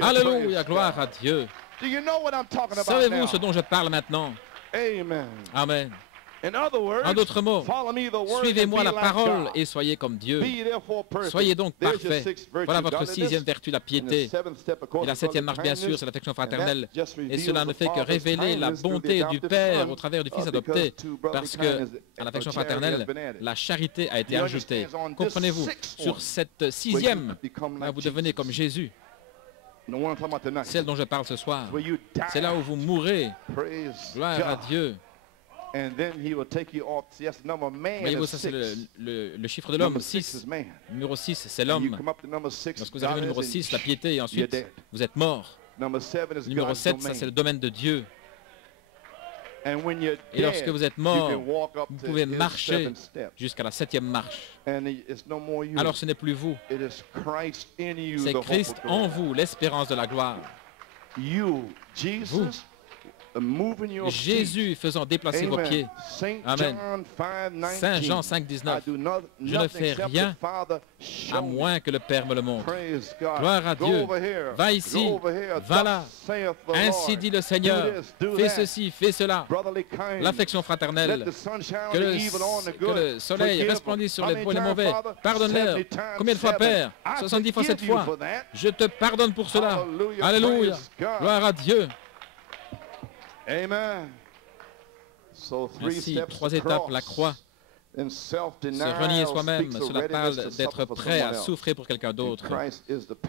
Alléluia, gloire à Dieu. Savez-vous ce dont je parle maintenant? Amen. En d'autres mots, suivez-moi la parole et soyez comme Dieu. Soyez donc parfaits. Voilà votre 6e vertu, la piété. Et la 7e marche, bien sûr, c'est l'affection fraternelle. Et cela ne fait que révéler la bonté du Père au travers du Fils adopté, parce que à l'affection fraternelle, la charité a été ajoutée. Comprenez-vous, sur cette 6e, vous devenez comme Jésus. Celle dont je parle ce soir, c'est là où vous mourrez. Gloire à Dieu. Voyez-vous, ça c'est le chiffre de l'homme, 6. Numéro 6, c'est l'homme. Lorsque vous arrivez au numéro 6, la piété, et ensuite vous êtes mort. Numéro 7, ça c'est le domaine de Dieu. Et lorsque vous êtes mort, vous pouvez marcher jusqu'à la 7e marche. Alors ce n'est plus vous, c'est Christ en vous, l'espérance de la gloire. Vous, Jésus faisant déplacer vos pieds. Amen. Saint Jean 5, 19. Je ne fais rien à moins que le Père me le montre. Gloire à Dieu. Va ici, va là. Ainsi dit le Seigneur. Fais ceci, fais cela. L'affection fraternelle. Que le soleil resplendisse sur les bons et les mauvais. Pardonne-leur. Combien de fois, Père? 70 fois, 7 fois. Je te pardonne pour cela. Alléluia. Gloire à Dieu. Ainsi, 3 étapes, la croix. Se renier soi-même, cela parle d'être prêt à souffrir pour quelqu'un d'autre.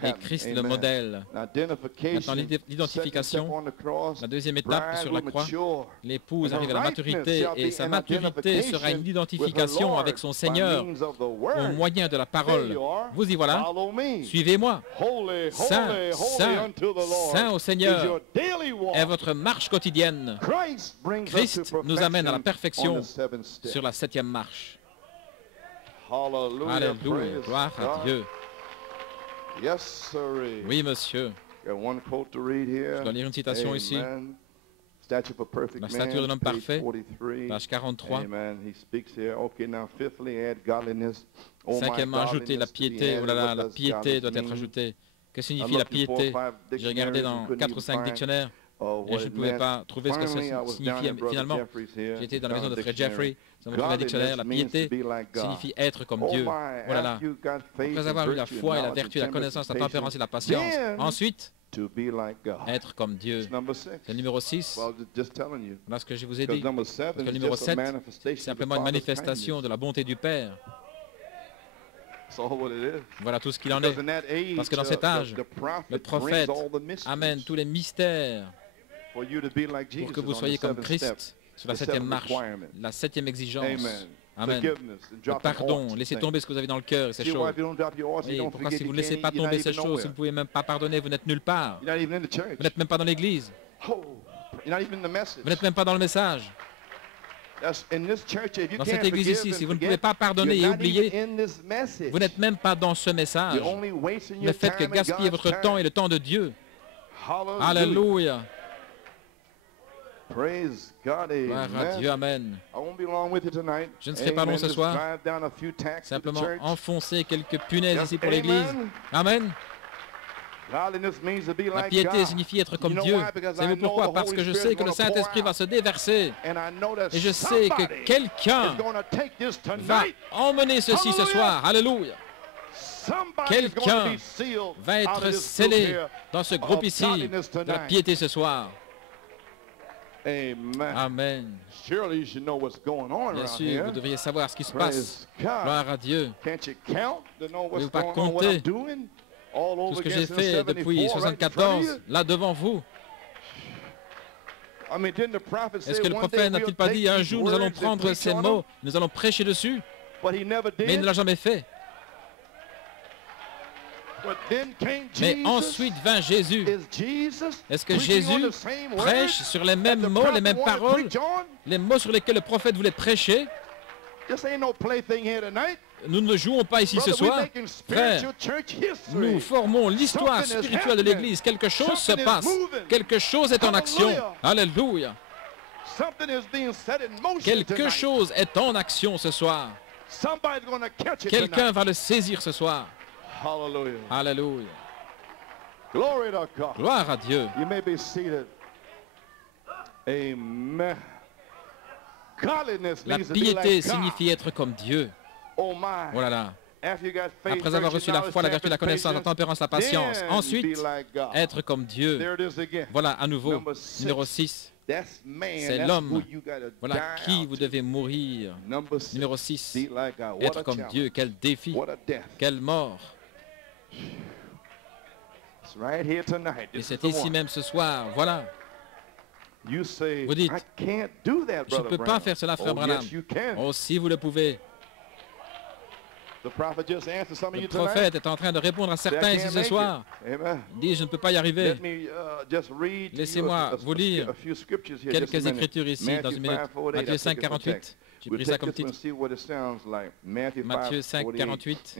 Et Christ est le modèle. Maintenant, l'identification, la deuxième étape sur la croix, l'épouse arrive à la maturité et sa maturité sera une identification avec son Seigneur au moyen de la parole. Vous y voilà. Suivez-moi. Saint, saint, saint au Seigneur est votre marche quotidienne. Christ nous amène à la perfection sur la 7e marche. Alléluia, gloire à Dieu. Oui, monsieur. Je dois lire une citation ici. La stature d'un homme parfait, page 43. Cinquièmement, ajouter la piété. Oh là là, la piété doit être ajoutée. Que signifie la piété? J'ai regardé dans 4 ou 5 dictionnaires. Et je ne pouvais pas trouver ce que ça signifiait finalement. J'étais dans la maison de frère Jeffrey, dans le dictionnaire. La piété signifie être comme Dieu. Voilà là. Après avoir eu la foi et la vertu, la connaissance, la tempérance et la patience, ensuite, être comme Dieu. C'est le numéro 6. Voilà ce que je vous ai dit. Parce que le numéro 7, c'est simplement une manifestation de la bonté du Père. Voilà tout ce qu'il en est. Parce que dans cet âge, le prophète amène tous les mystères pour que vous soyez comme Christ sur la 7e marche, la 7e exigence. Amen. Le pardon, laissez tomber ce que vous avez dans le cœur et ces choses. Et pourquoi si vous ne laissez pas tomber ces choses, si vous ne pouvez même pas pardonner, vous n'êtes nulle part. Vous n'êtes même pas dans l'église. Vous n'êtes même pas dans le message. Dans cette église ici, si vous ne pouvez pas pardonner et oublier, vous n'êtes même pas dans ce message. Ne faites que gaspiller votre temps et le temps de Dieu. Alléluia. Gloire à Dieu, amen. Je ne serai pas long ce soir. Simplement enfoncer quelques punaises ici pour l'église. Amen. La piété signifie être comme Dieu. Savez-vous pourquoi? Parce que je sais que le Saint-Esprit va se déverser. Et je sais que quelqu'un va emmener ceci ce soir. Alléluia. Quelqu'un va être scellé dans ce groupe ici de la piété ce soir. Amen. Bien sûr, vous devriez savoir ce qui se passe. Gloire à Dieu. Ne pouvez-vous pas compter tout ce que j'ai fait depuis 1974, là devant vous? Est-ce que le prophète n'a-t-il pas dit un jour nous allons prendre ces mots, nous allons prêcher dessus? Mais il ne l'a jamais fait. Mais ensuite vint Jésus. Est-ce que Jésus prêche sur les mêmes mots, les mêmes paroles, les mots sur lesquels le prophète voulait prêcher? Nous ne jouons pas ici ce soir. Frère, nous formons l'histoire spirituelle de l'Église. Quelque chose se passe. Quelque chose est en action. Alléluia. Quelque chose est en action ce soir. Quelqu'un va le saisir ce soir. Alléluia. Gloire à Dieu. Amen. La piété signifie être comme Dieu. Oh là là. Après avoir reçu la foi, la vertu, la connaissance, la tempérance, la patience, ensuite, être comme Dieu. Voilà, à nouveau, numéro 6. C'est l'homme. Voilà qui vous devez mourir. Numéro 6. Être comme Dieu. Quel défi. Quelle mort. Et c'est ici même ce soir. Voilà. Vous dites, je ne peux pas faire cela, frère Branham. Oh, si vous le pouvez. Le prophète est en train de répondre à certains ici ce soir. Il dit, je ne peux pas y arriver. Laissez-moi vous lire quelques écritures ici dans une minute. Matthieu 5, 48. J'ai pris ça comme titre. Matthieu 5, 48.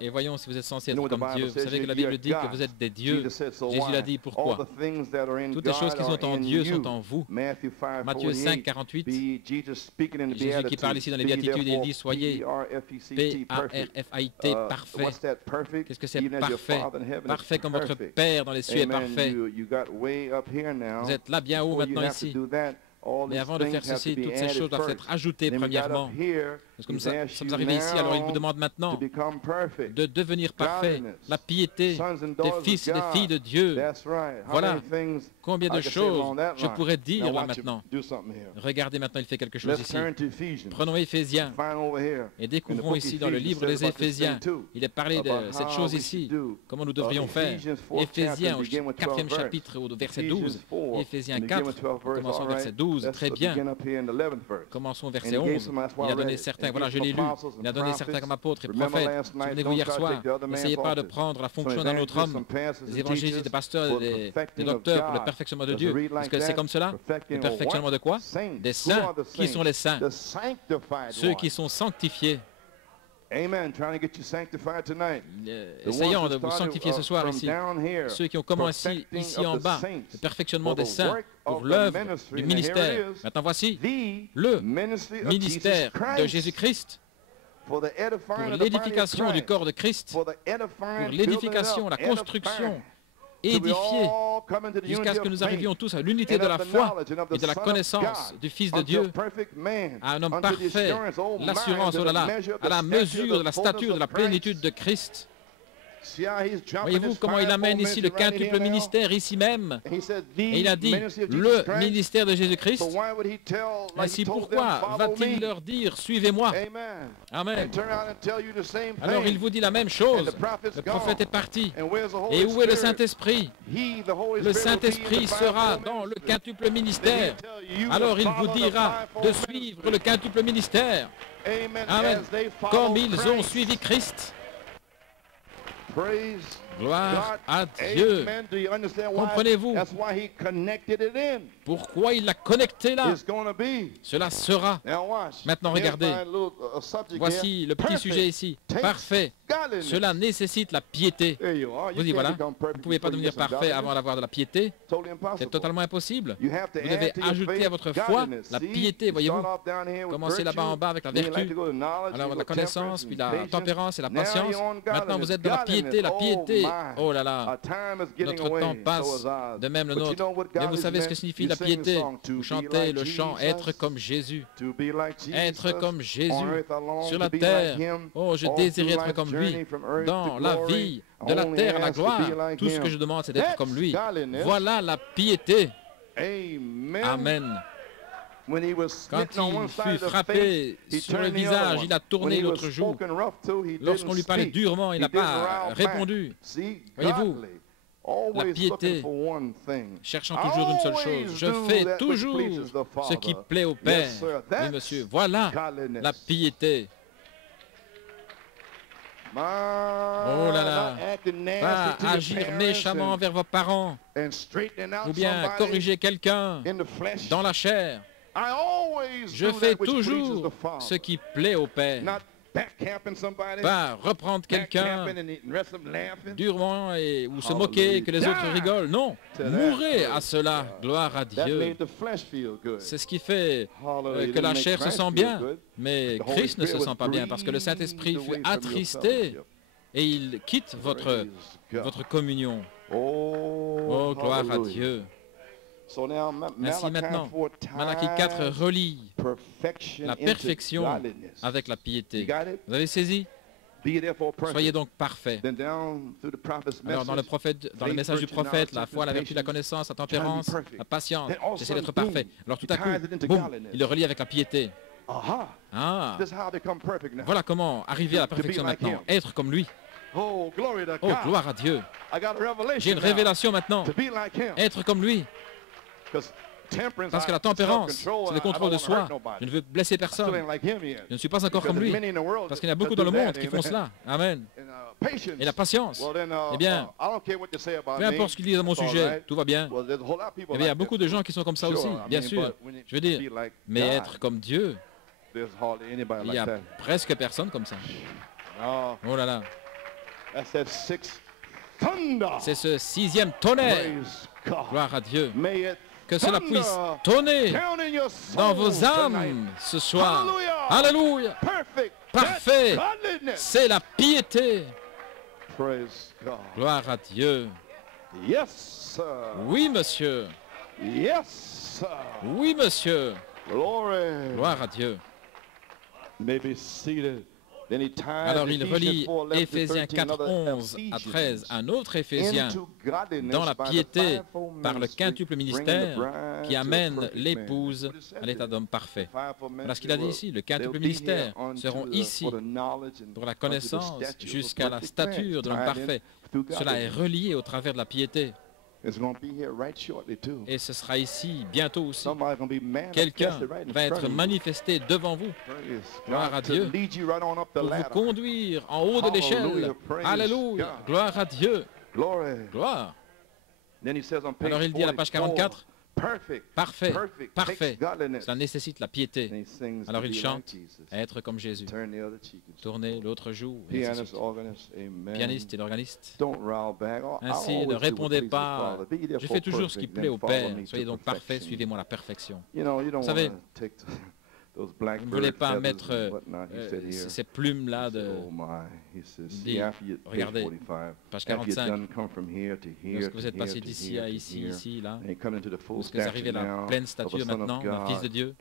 Et voyons si vous êtes censés être comme Dieu. Vous savez que la Bible dit que vous êtes des dieux. Jésus l'a dit, pourquoi? Toutes les choses qui sont en Dieu sont en vous. Matthieu 5, 48. Jésus qui parle ici dans les Béatitudes, il dit, soyez P-A-R-F-A-I-T, parfait. Qu'est-ce que c'est parfait? Parfait comme votre Père dans les cieux est parfait. Vous êtes là bien haut maintenant ici. Mais avant de faire ceci, toutes ces choses doivent être ajoutées premièrement. Parce que nous sommes arrivés ici, alors il vous demande maintenant de devenir parfait. La piété des fils et des filles de Dieu. Voilà combien de choses je pourrais dire là maintenant. Regardez maintenant, il fait quelque chose ici. Prenons Éphésiens et découvrons ici dans le livre des Éphésiens. Il est parlé de cette chose ici, comment nous devrions faire. Éphésiens au 4e chapitre, au verset 12. Éphésiens 4, commençons au verset 12. Très bien. Commençons au verset 11. Il a donné certains, voilà, je l'ai lu, il a donné certains comme apôtres et prophètes. Souvenez-vous hier soir, n'essayez pas de prendre la fonction d'un autre homme, des évangélistes, des pasteurs, des docteurs pour le perfectionnement de Dieu. Est-ce que c'est comme cela? Le perfectionnement de quoi? Des saints. Qui sont les saints? Ceux qui sont sanctifiés. Essayons de vous sanctifier ce soir ici. Ceux qui ont commencé ici en bas, le perfectionnement des saints pour l'œuvre du ministère. Maintenant voici le ministère de Jésus-Christ pour l'édification du corps de Christ, pour l'édification, la construction, édifier jusqu'à ce que nous arrivions tous à l'unité de la foi et de la connaissance du Fils de Dieu, à un homme parfait, l'assurance, oh là là, à la mesure de la stature de la plénitude de Christ. Voyez-vous comment il amène ici le quintuple ministère, ici même. Et il a dit, le ministère de Jésus-Christ. Ainsi, pourquoi va-t-il leur dire, suivez-moi? Amen. Alors il vous dit la même chose. Le prophète est parti. Et où est le Saint-Esprit? Le Saint-Esprit sera dans le quintuple ministère. Alors il vous dira de suivre le quintuple ministère. Amen. Comme ils ont suivi Christ. Gloire à Dieu. Comprenez-vous pourquoi il l'a connecté là? Cela sera. Maintenant, regardez. Voici le petit sujet ici. Parfait. Cela nécessite la piété. Vous dites, voilà, vous ne pouvez pas devenir parfait avant d'avoir de la piété. C'est totalement impossible. Vous devez ajouter à votre foi la piété, voyez-vous. Commencez là-bas en bas avec la vertu. Alors, la connaissance, puis la tempérance et la patience. Maintenant, vous êtes dans la piété, la piété. Oh là là, notre temps passe, de même le nôtre. Mais vous savez ce que signifie la piété? Vous chantez le chant « Être comme Jésus ». Être comme Jésus sur la terre. Oh, je désire être comme lui. Dans la vie, de la terre à la gloire. Tout ce que je demande, c'est d'être comme lui. Voilà la piété. Amen. Quand il fut frappé sur le visage, il a tourné l'autre joue. Lorsqu'on lui parlait durement, il n'a pas répondu. Voyez-vous, la piété, cherchant toujours une seule chose. Je fais toujours ce qui plaît au Père. Oui, monsieur, voilà la piété. Oh là là, pas agir méchamment envers vos parents, ou bien corriger quelqu'un dans la chair. Je fais toujours ce qui plaît au Père. Pas reprendre quelqu'un durement ou se moquer que les autres rigolent. Non, mourrez à cela. Gloire à Dieu. C'est ce qui fait que la chair se sent bien. Mais Christ ne se sent pas bien parce que le Saint-Esprit fut attristé et il quitte votre communion. Oh, gloire à Dieu. Ainsi maintenant, Malachie 4 relie la perfection avec la piété. Vous avez saisi? Soyez donc parfaits. Alors dans le message du prophète, la foi, la vertu, la connaissance, la tempérance, la patience, j'essaie d'être parfait. Alors tout à coup, boum, il le relie avec la piété. Ah, voilà comment arriver à la perfection maintenant. Être comme lui. Oh, gloire à Dieu. J'ai une révélation maintenant. Être comme lui. Parce que la tempérance, c'est le contrôle de soi. Je ne veux blesser personne. Je ne suis pas encore comme lui. Parce qu'il y en a beaucoup dans le monde qui font cela. Amen. Et la patience. Eh bien, peu importe ce qu'ils disent à mon sujet, tout va bien. Eh bien, il y a beaucoup de gens qui sont comme ça aussi, bien sûr. Je veux dire, mais être comme Dieu, il n'y a presque personne comme ça. Oh là là. C'est ce 6e tonnerre. Gloire à Dieu. Que cela puisse tonner dans vos âmes ce soir. Alléluia. Parfait. C'est la piété. Gloire à Dieu. Oui, monsieur. Oui, monsieur. Gloire à Dieu. Alors il relie Éphésiens 4, 11 à 13, un autre Éphésien, dans la piété par le quintuple ministère qui amène l'épouse à l'état d'homme parfait. Voilà ce qu'il a dit ici, le quintuple ministère seront ici pour la connaissance jusqu'à la stature de l'homme parfait. Cela est relié au travers de la piété. Et ce sera ici bientôt aussi. Quelqu'un va être manifesté devant vous. Gloire à Dieu. Pour vous conduire en haut de l'échelle. Alléluia. Gloire à Dieu. Gloire. Alors il dit à la page 44, parfait, parfait. Cela nécessite la piété. Alors il chante, être comme Jésus. Tourner l'autre joue. Pianiste et l'organiste. Ainsi, ne répondez pas. Je fais toujours ce qui plaît au Père. Soyez donc parfaits, suivez-moi la perfection. Vous savez, vous ne voulez pas mettre ces plumes-là de... Regardez, page 45. Lorsque vous êtes passé d'ici à ici, ici, là, lorsque vous arrivez à la pleine stature maintenant, d'un fils de Dieu,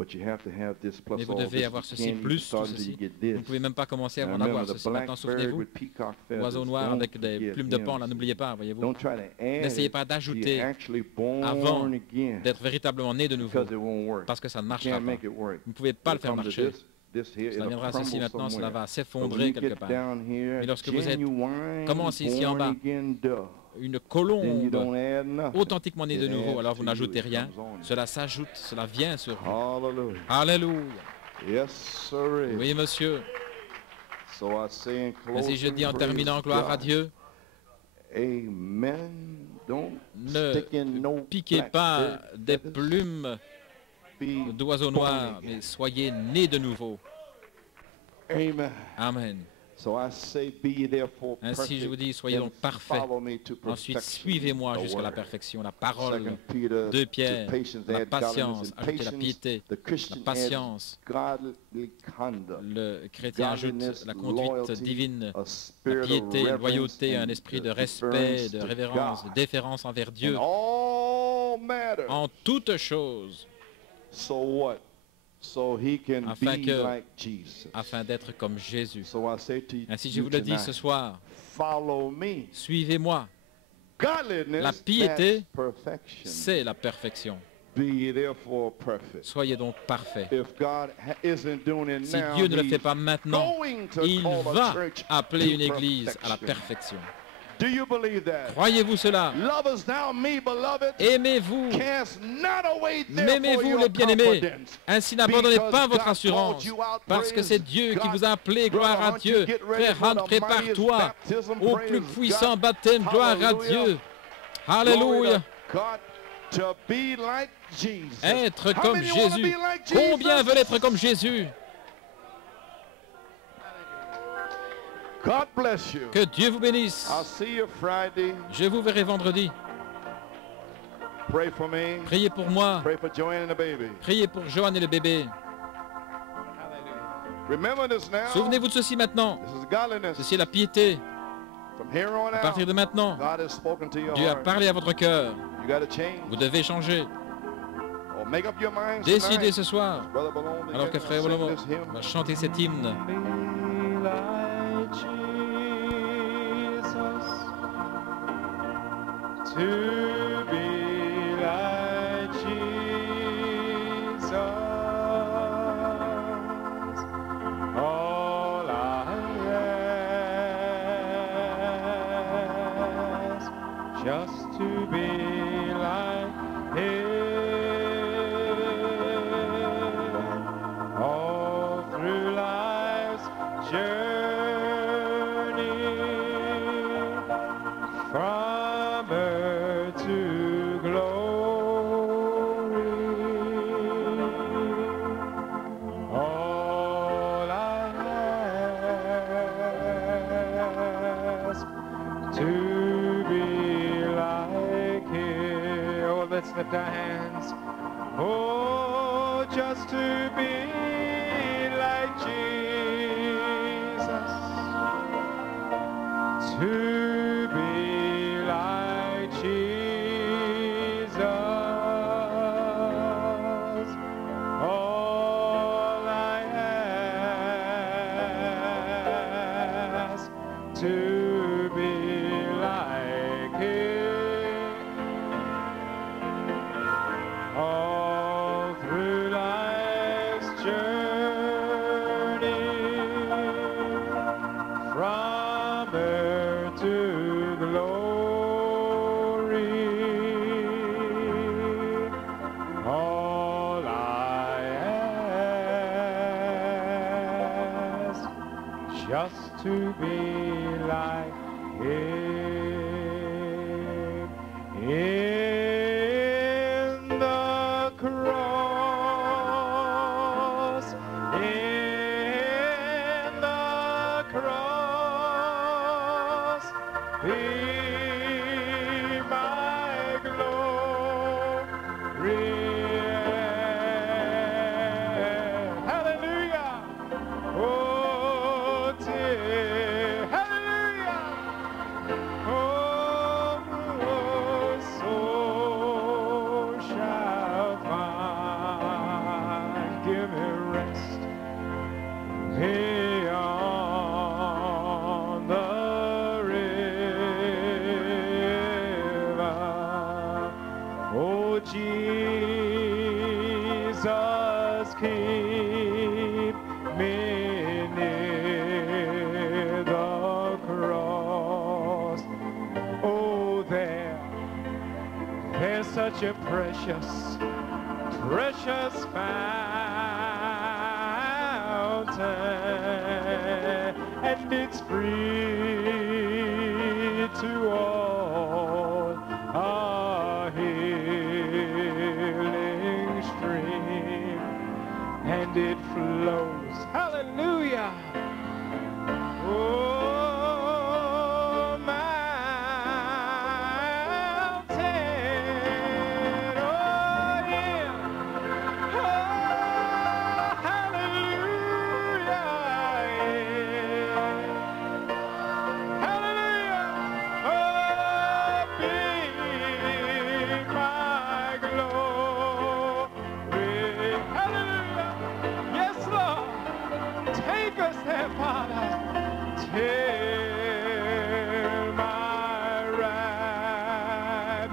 mais vous devez avoir ceci plus tout ceci. Vous ne pouvez même pas commencer à en avoir ceci. Maintenant, souvenez-vous, oiseau noir avec des plumes de pan, là, n'oubliez pas, voyez-vous. N'essayez pas d'ajouter avant d'être véritablement né de nouveau, parce que ça ne marchera pas. Vous ne pouvez pas le faire marcher. Cela viendra ceci maintenant, cela va s'effondrer quelque part. Mais lorsque vous êtes commencé ici en bas, une colombe authentiquement née de nouveau, alors vous n'ajoutez rien, cela s'ajoute, cela vient sur vous. Alléluia. Oui, monsieur. Ainsi je dis en terminant, gloire à Dieu. Ne piquez pas des plumes d'oiseaux noirs, mais soyez nés de nouveau. Amen. Ainsi je vous dis, soyez donc parfaits. Ensuite, suivez-moi jusqu'à la perfection. La parole, 2 Pierre, la patience, ajoutez la piété, la patience. Le chrétien ajoute la conduite divine, la piété, la loyauté, un esprit de respect, de révérence, de déférence envers Dieu. En toutes choses. Afin d'être comme Jésus. Ainsi je vous le dis ce soir, suivez-moi. La piété, c'est la perfection. Soyez donc parfaits. Si Dieu ne le fait pas maintenant, il va appeler une église à la perfection. Croyez-vous cela? Aimez-vous. M'aimez-vous les bien-aimés. Ainsi n'abandonnez pas votre assurance, parce que c'est Dieu qui vous a appelé. Gloire à Dieu. Frère Hunt, prépare-toi au plus puissant baptême. Gloire à Dieu. Alléluia. Être comme Jésus. Combien veulent être comme Jésus? Que Dieu vous bénisse. Je vous verrai vendredi. Priez pour moi. Priez pour Joanne et le bébé. Souvenez-vous de ceci maintenant. Ceci est la piété. À partir de maintenant, Dieu a parlé à votre cœur. Vous devez changer. Décidez ce soir, alors que Frère Bolomo va chanter cet hymne. To be like Jesus, all I ask, just to be like Him. journey from earth to glory. All I ask to be like Him. Oh, let's lift our hands. Oh, just to be like Jesus, to be like Jesus. All I ask to be like Him. All through life's journey from earth to glory, all I ask just to be like Him. In the cross, in the cross, be my glory. Hallelujah. Oh, dear. Hallelujah. Oh, soul shall find, give me rest beyond the river. Oh, Jesus, keep me near the cross. Oh, there's such a precious, precious fountain, and it's free to all, a healing stream, and it flows. Hallelujah. Oh, mountain, oh yeah, oh, hallelujah, yeah. Hallelujah, oh, be my glory, hallelujah, yes, Lord, take us there, Father. Till my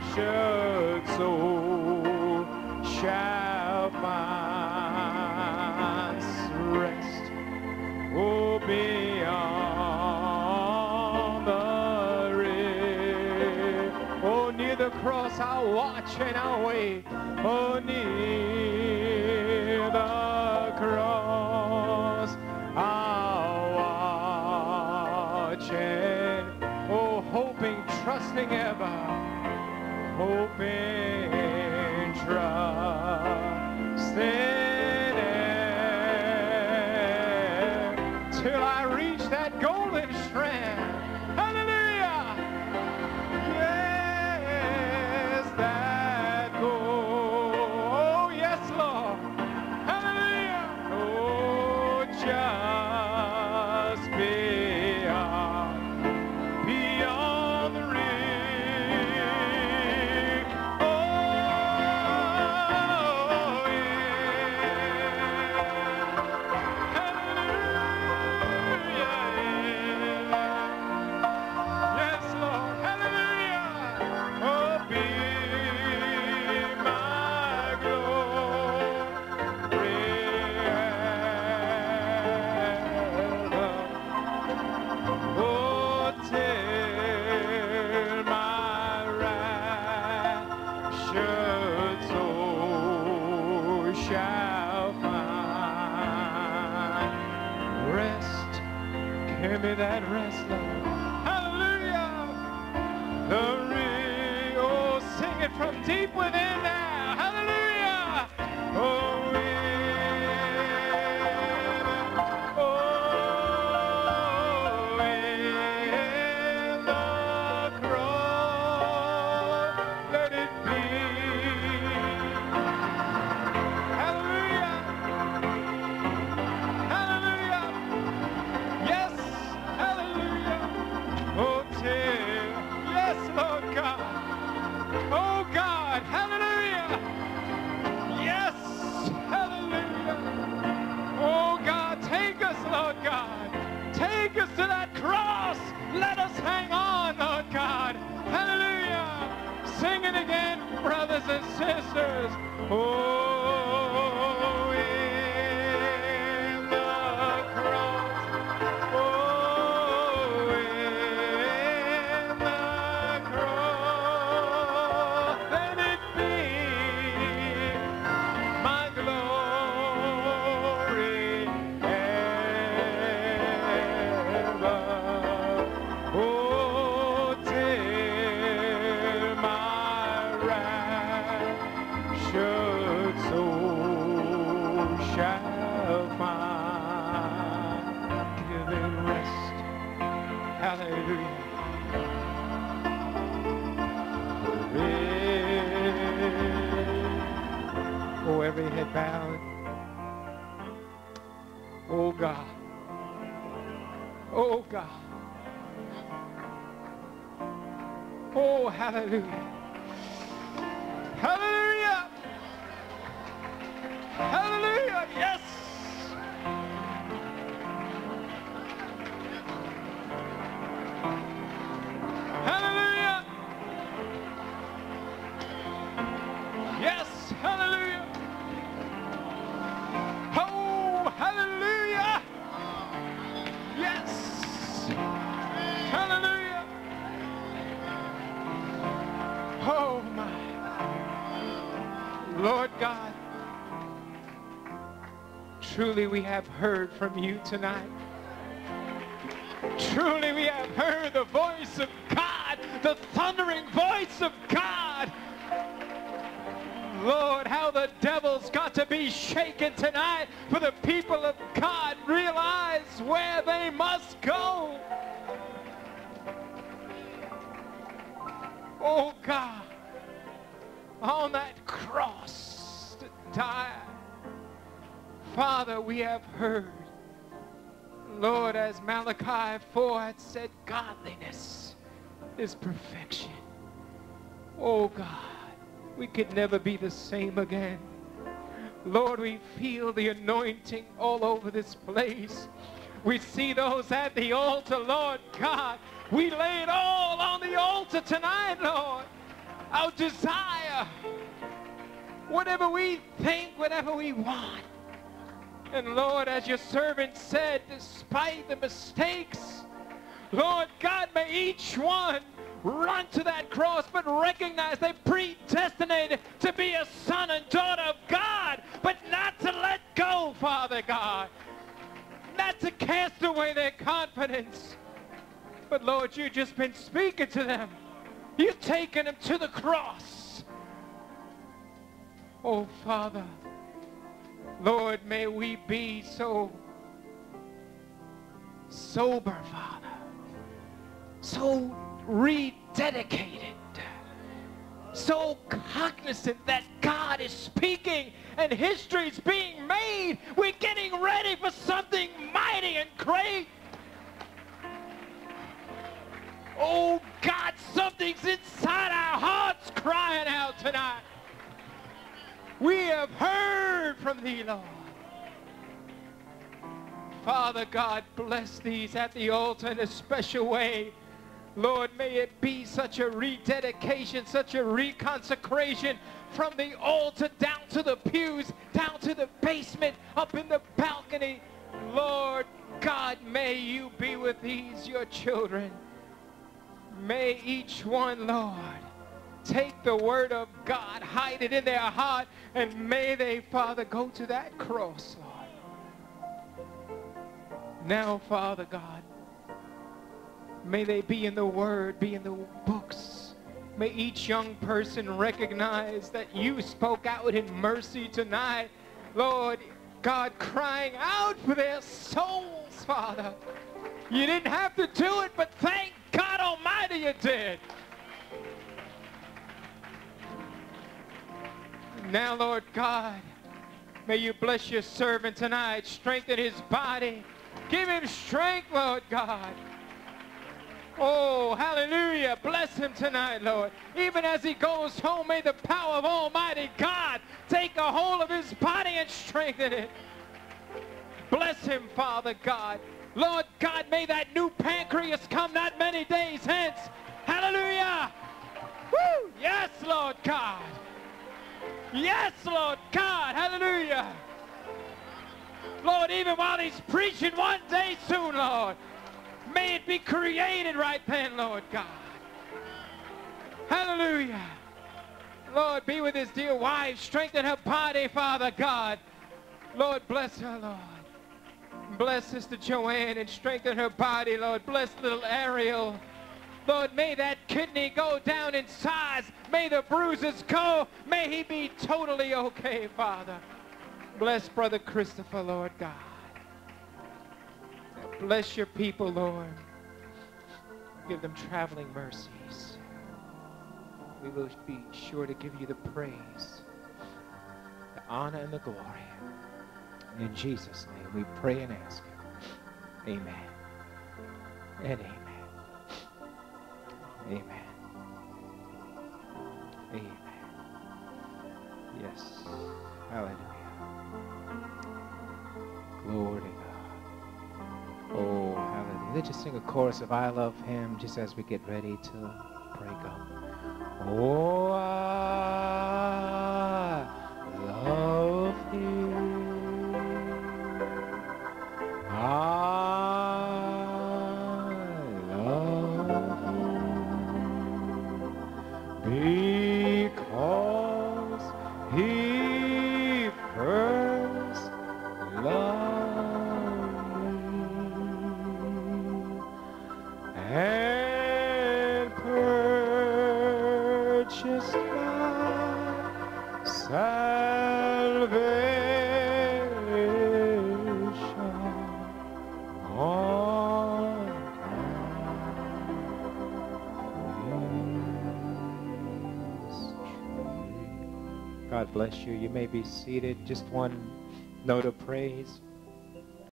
raptured soul shall find rest, oh, beyond the river. Oh, near the cross I'll watch and I'll wait. Oh, near the cross I'll watch and, oh, hoping, trusting ever, hoping, trusting ever, till I reach that golden strand. Hallelujah! Yes, that goal. Oh, yes, Lord. Hallelujah! Oh, just beyond the rim. Oh, yeah. Hallelujah. Give me that rest, Lord. Hallelujah. Oh, sing it from deep within now. Hallelujah. Oh, brothers and sisters. Oh, in the cross. Oh, in the cross. Let it be my glory ever. Oh, till my raptured soul shall find giving rest. Hallelujah. Oh, every head bowed. Oh, God. Oh, God. Oh, hallelujah. Hallelujah. Hallelujah. Yes. Hallelujah. Yes. Hallelujah. Oh, hallelujah. Yes. Hallelujah. Oh, my. Lord God, truly we have heard from you tonight. Truly we have heard the voice of God, the thundering voice of God. Lord, how the devil's got to be shaken tonight for the people of God realize where they must go. Oh God, on that cross to die. Father, we have heard, Lord, as Malachi 4 had said, godliness is perfection. Oh God, we could never be the same again. Lord, we feel the anointing all over this place. We see those at the altar, Lord God. We lay it all on the altar tonight, Lord. Our desire, whatever we think, whatever we want. And Lord, as your servant said, despite the mistakes, Lord God, may each one run to that cross, but recognize they predestinated to be a son and daughter of God, but not to let go, Father God. Not to cast away their confidence. But Lord, you've just been speaking to them. You've taken them to the cross. Oh, Father, Lord, may we be so sober, Father, so rededicated, so cognizant that God is speaking and history's being made. We're getting ready for something mighty and great. Oh God, something's inside our hearts crying out tonight. We have heard from thee, Lord. Father God, bless these at the altar in a special way. Lord, may it be such a rededication, such a reconsecration from the altar down to the pews, down to the basement, up in the balcony. Lord God, may you be with these, your children. May each one, Lord, take the word of God, hide it in their heart, and may they, Father, go to that cross, Lord. Now, Father God, May they be in the Word, be in the books. May each young person recognize that you spoke out in mercy tonight. Lord God, crying out for their souls, Father. You didn't have to do it, but thank God Almighty you did. Now, Lord God, may you bless your servant tonight. Strengthen his body. Give him strength, Lord God. Oh, hallelujah. Bless him tonight, Lord. Even as he goes home, may the power of Almighty God take a hold of his body and strengthen it. Bless him, Father God. Lord God, may that new pancreas come not many days hence. Hallelujah. Woo! Yes, Lord God. Yes, Lord God. Hallelujah. Lord, even while he's preaching one day soon, Lord, may it be created right then, Lord God. Hallelujah. Lord, be with his dear wife. Strengthen her body, Father God. Lord, bless her, Lord. Bless Sister Joanne and strengthen her body, Lord. Bless little Ariel. Lord, may that kidney go down in size. May the bruises go. May he be totally okay, Father. Bless Brother Christopher, Lord God. Bless your people, Lord. Give them traveling mercies. We will be sure to give you the praise, the honor, and the glory. In Jesus' name we pray and ask it. Amen and amen. Amen. Amen. Yes. Hallelujah. Glory to God. Oh, hallelujah. Let's just sing a chorus of I Love Him just as we get ready to break up. Oh, I love Him. Because he first loved me and purchased my salvation on God bless you. You may be seated. Just one note of praise.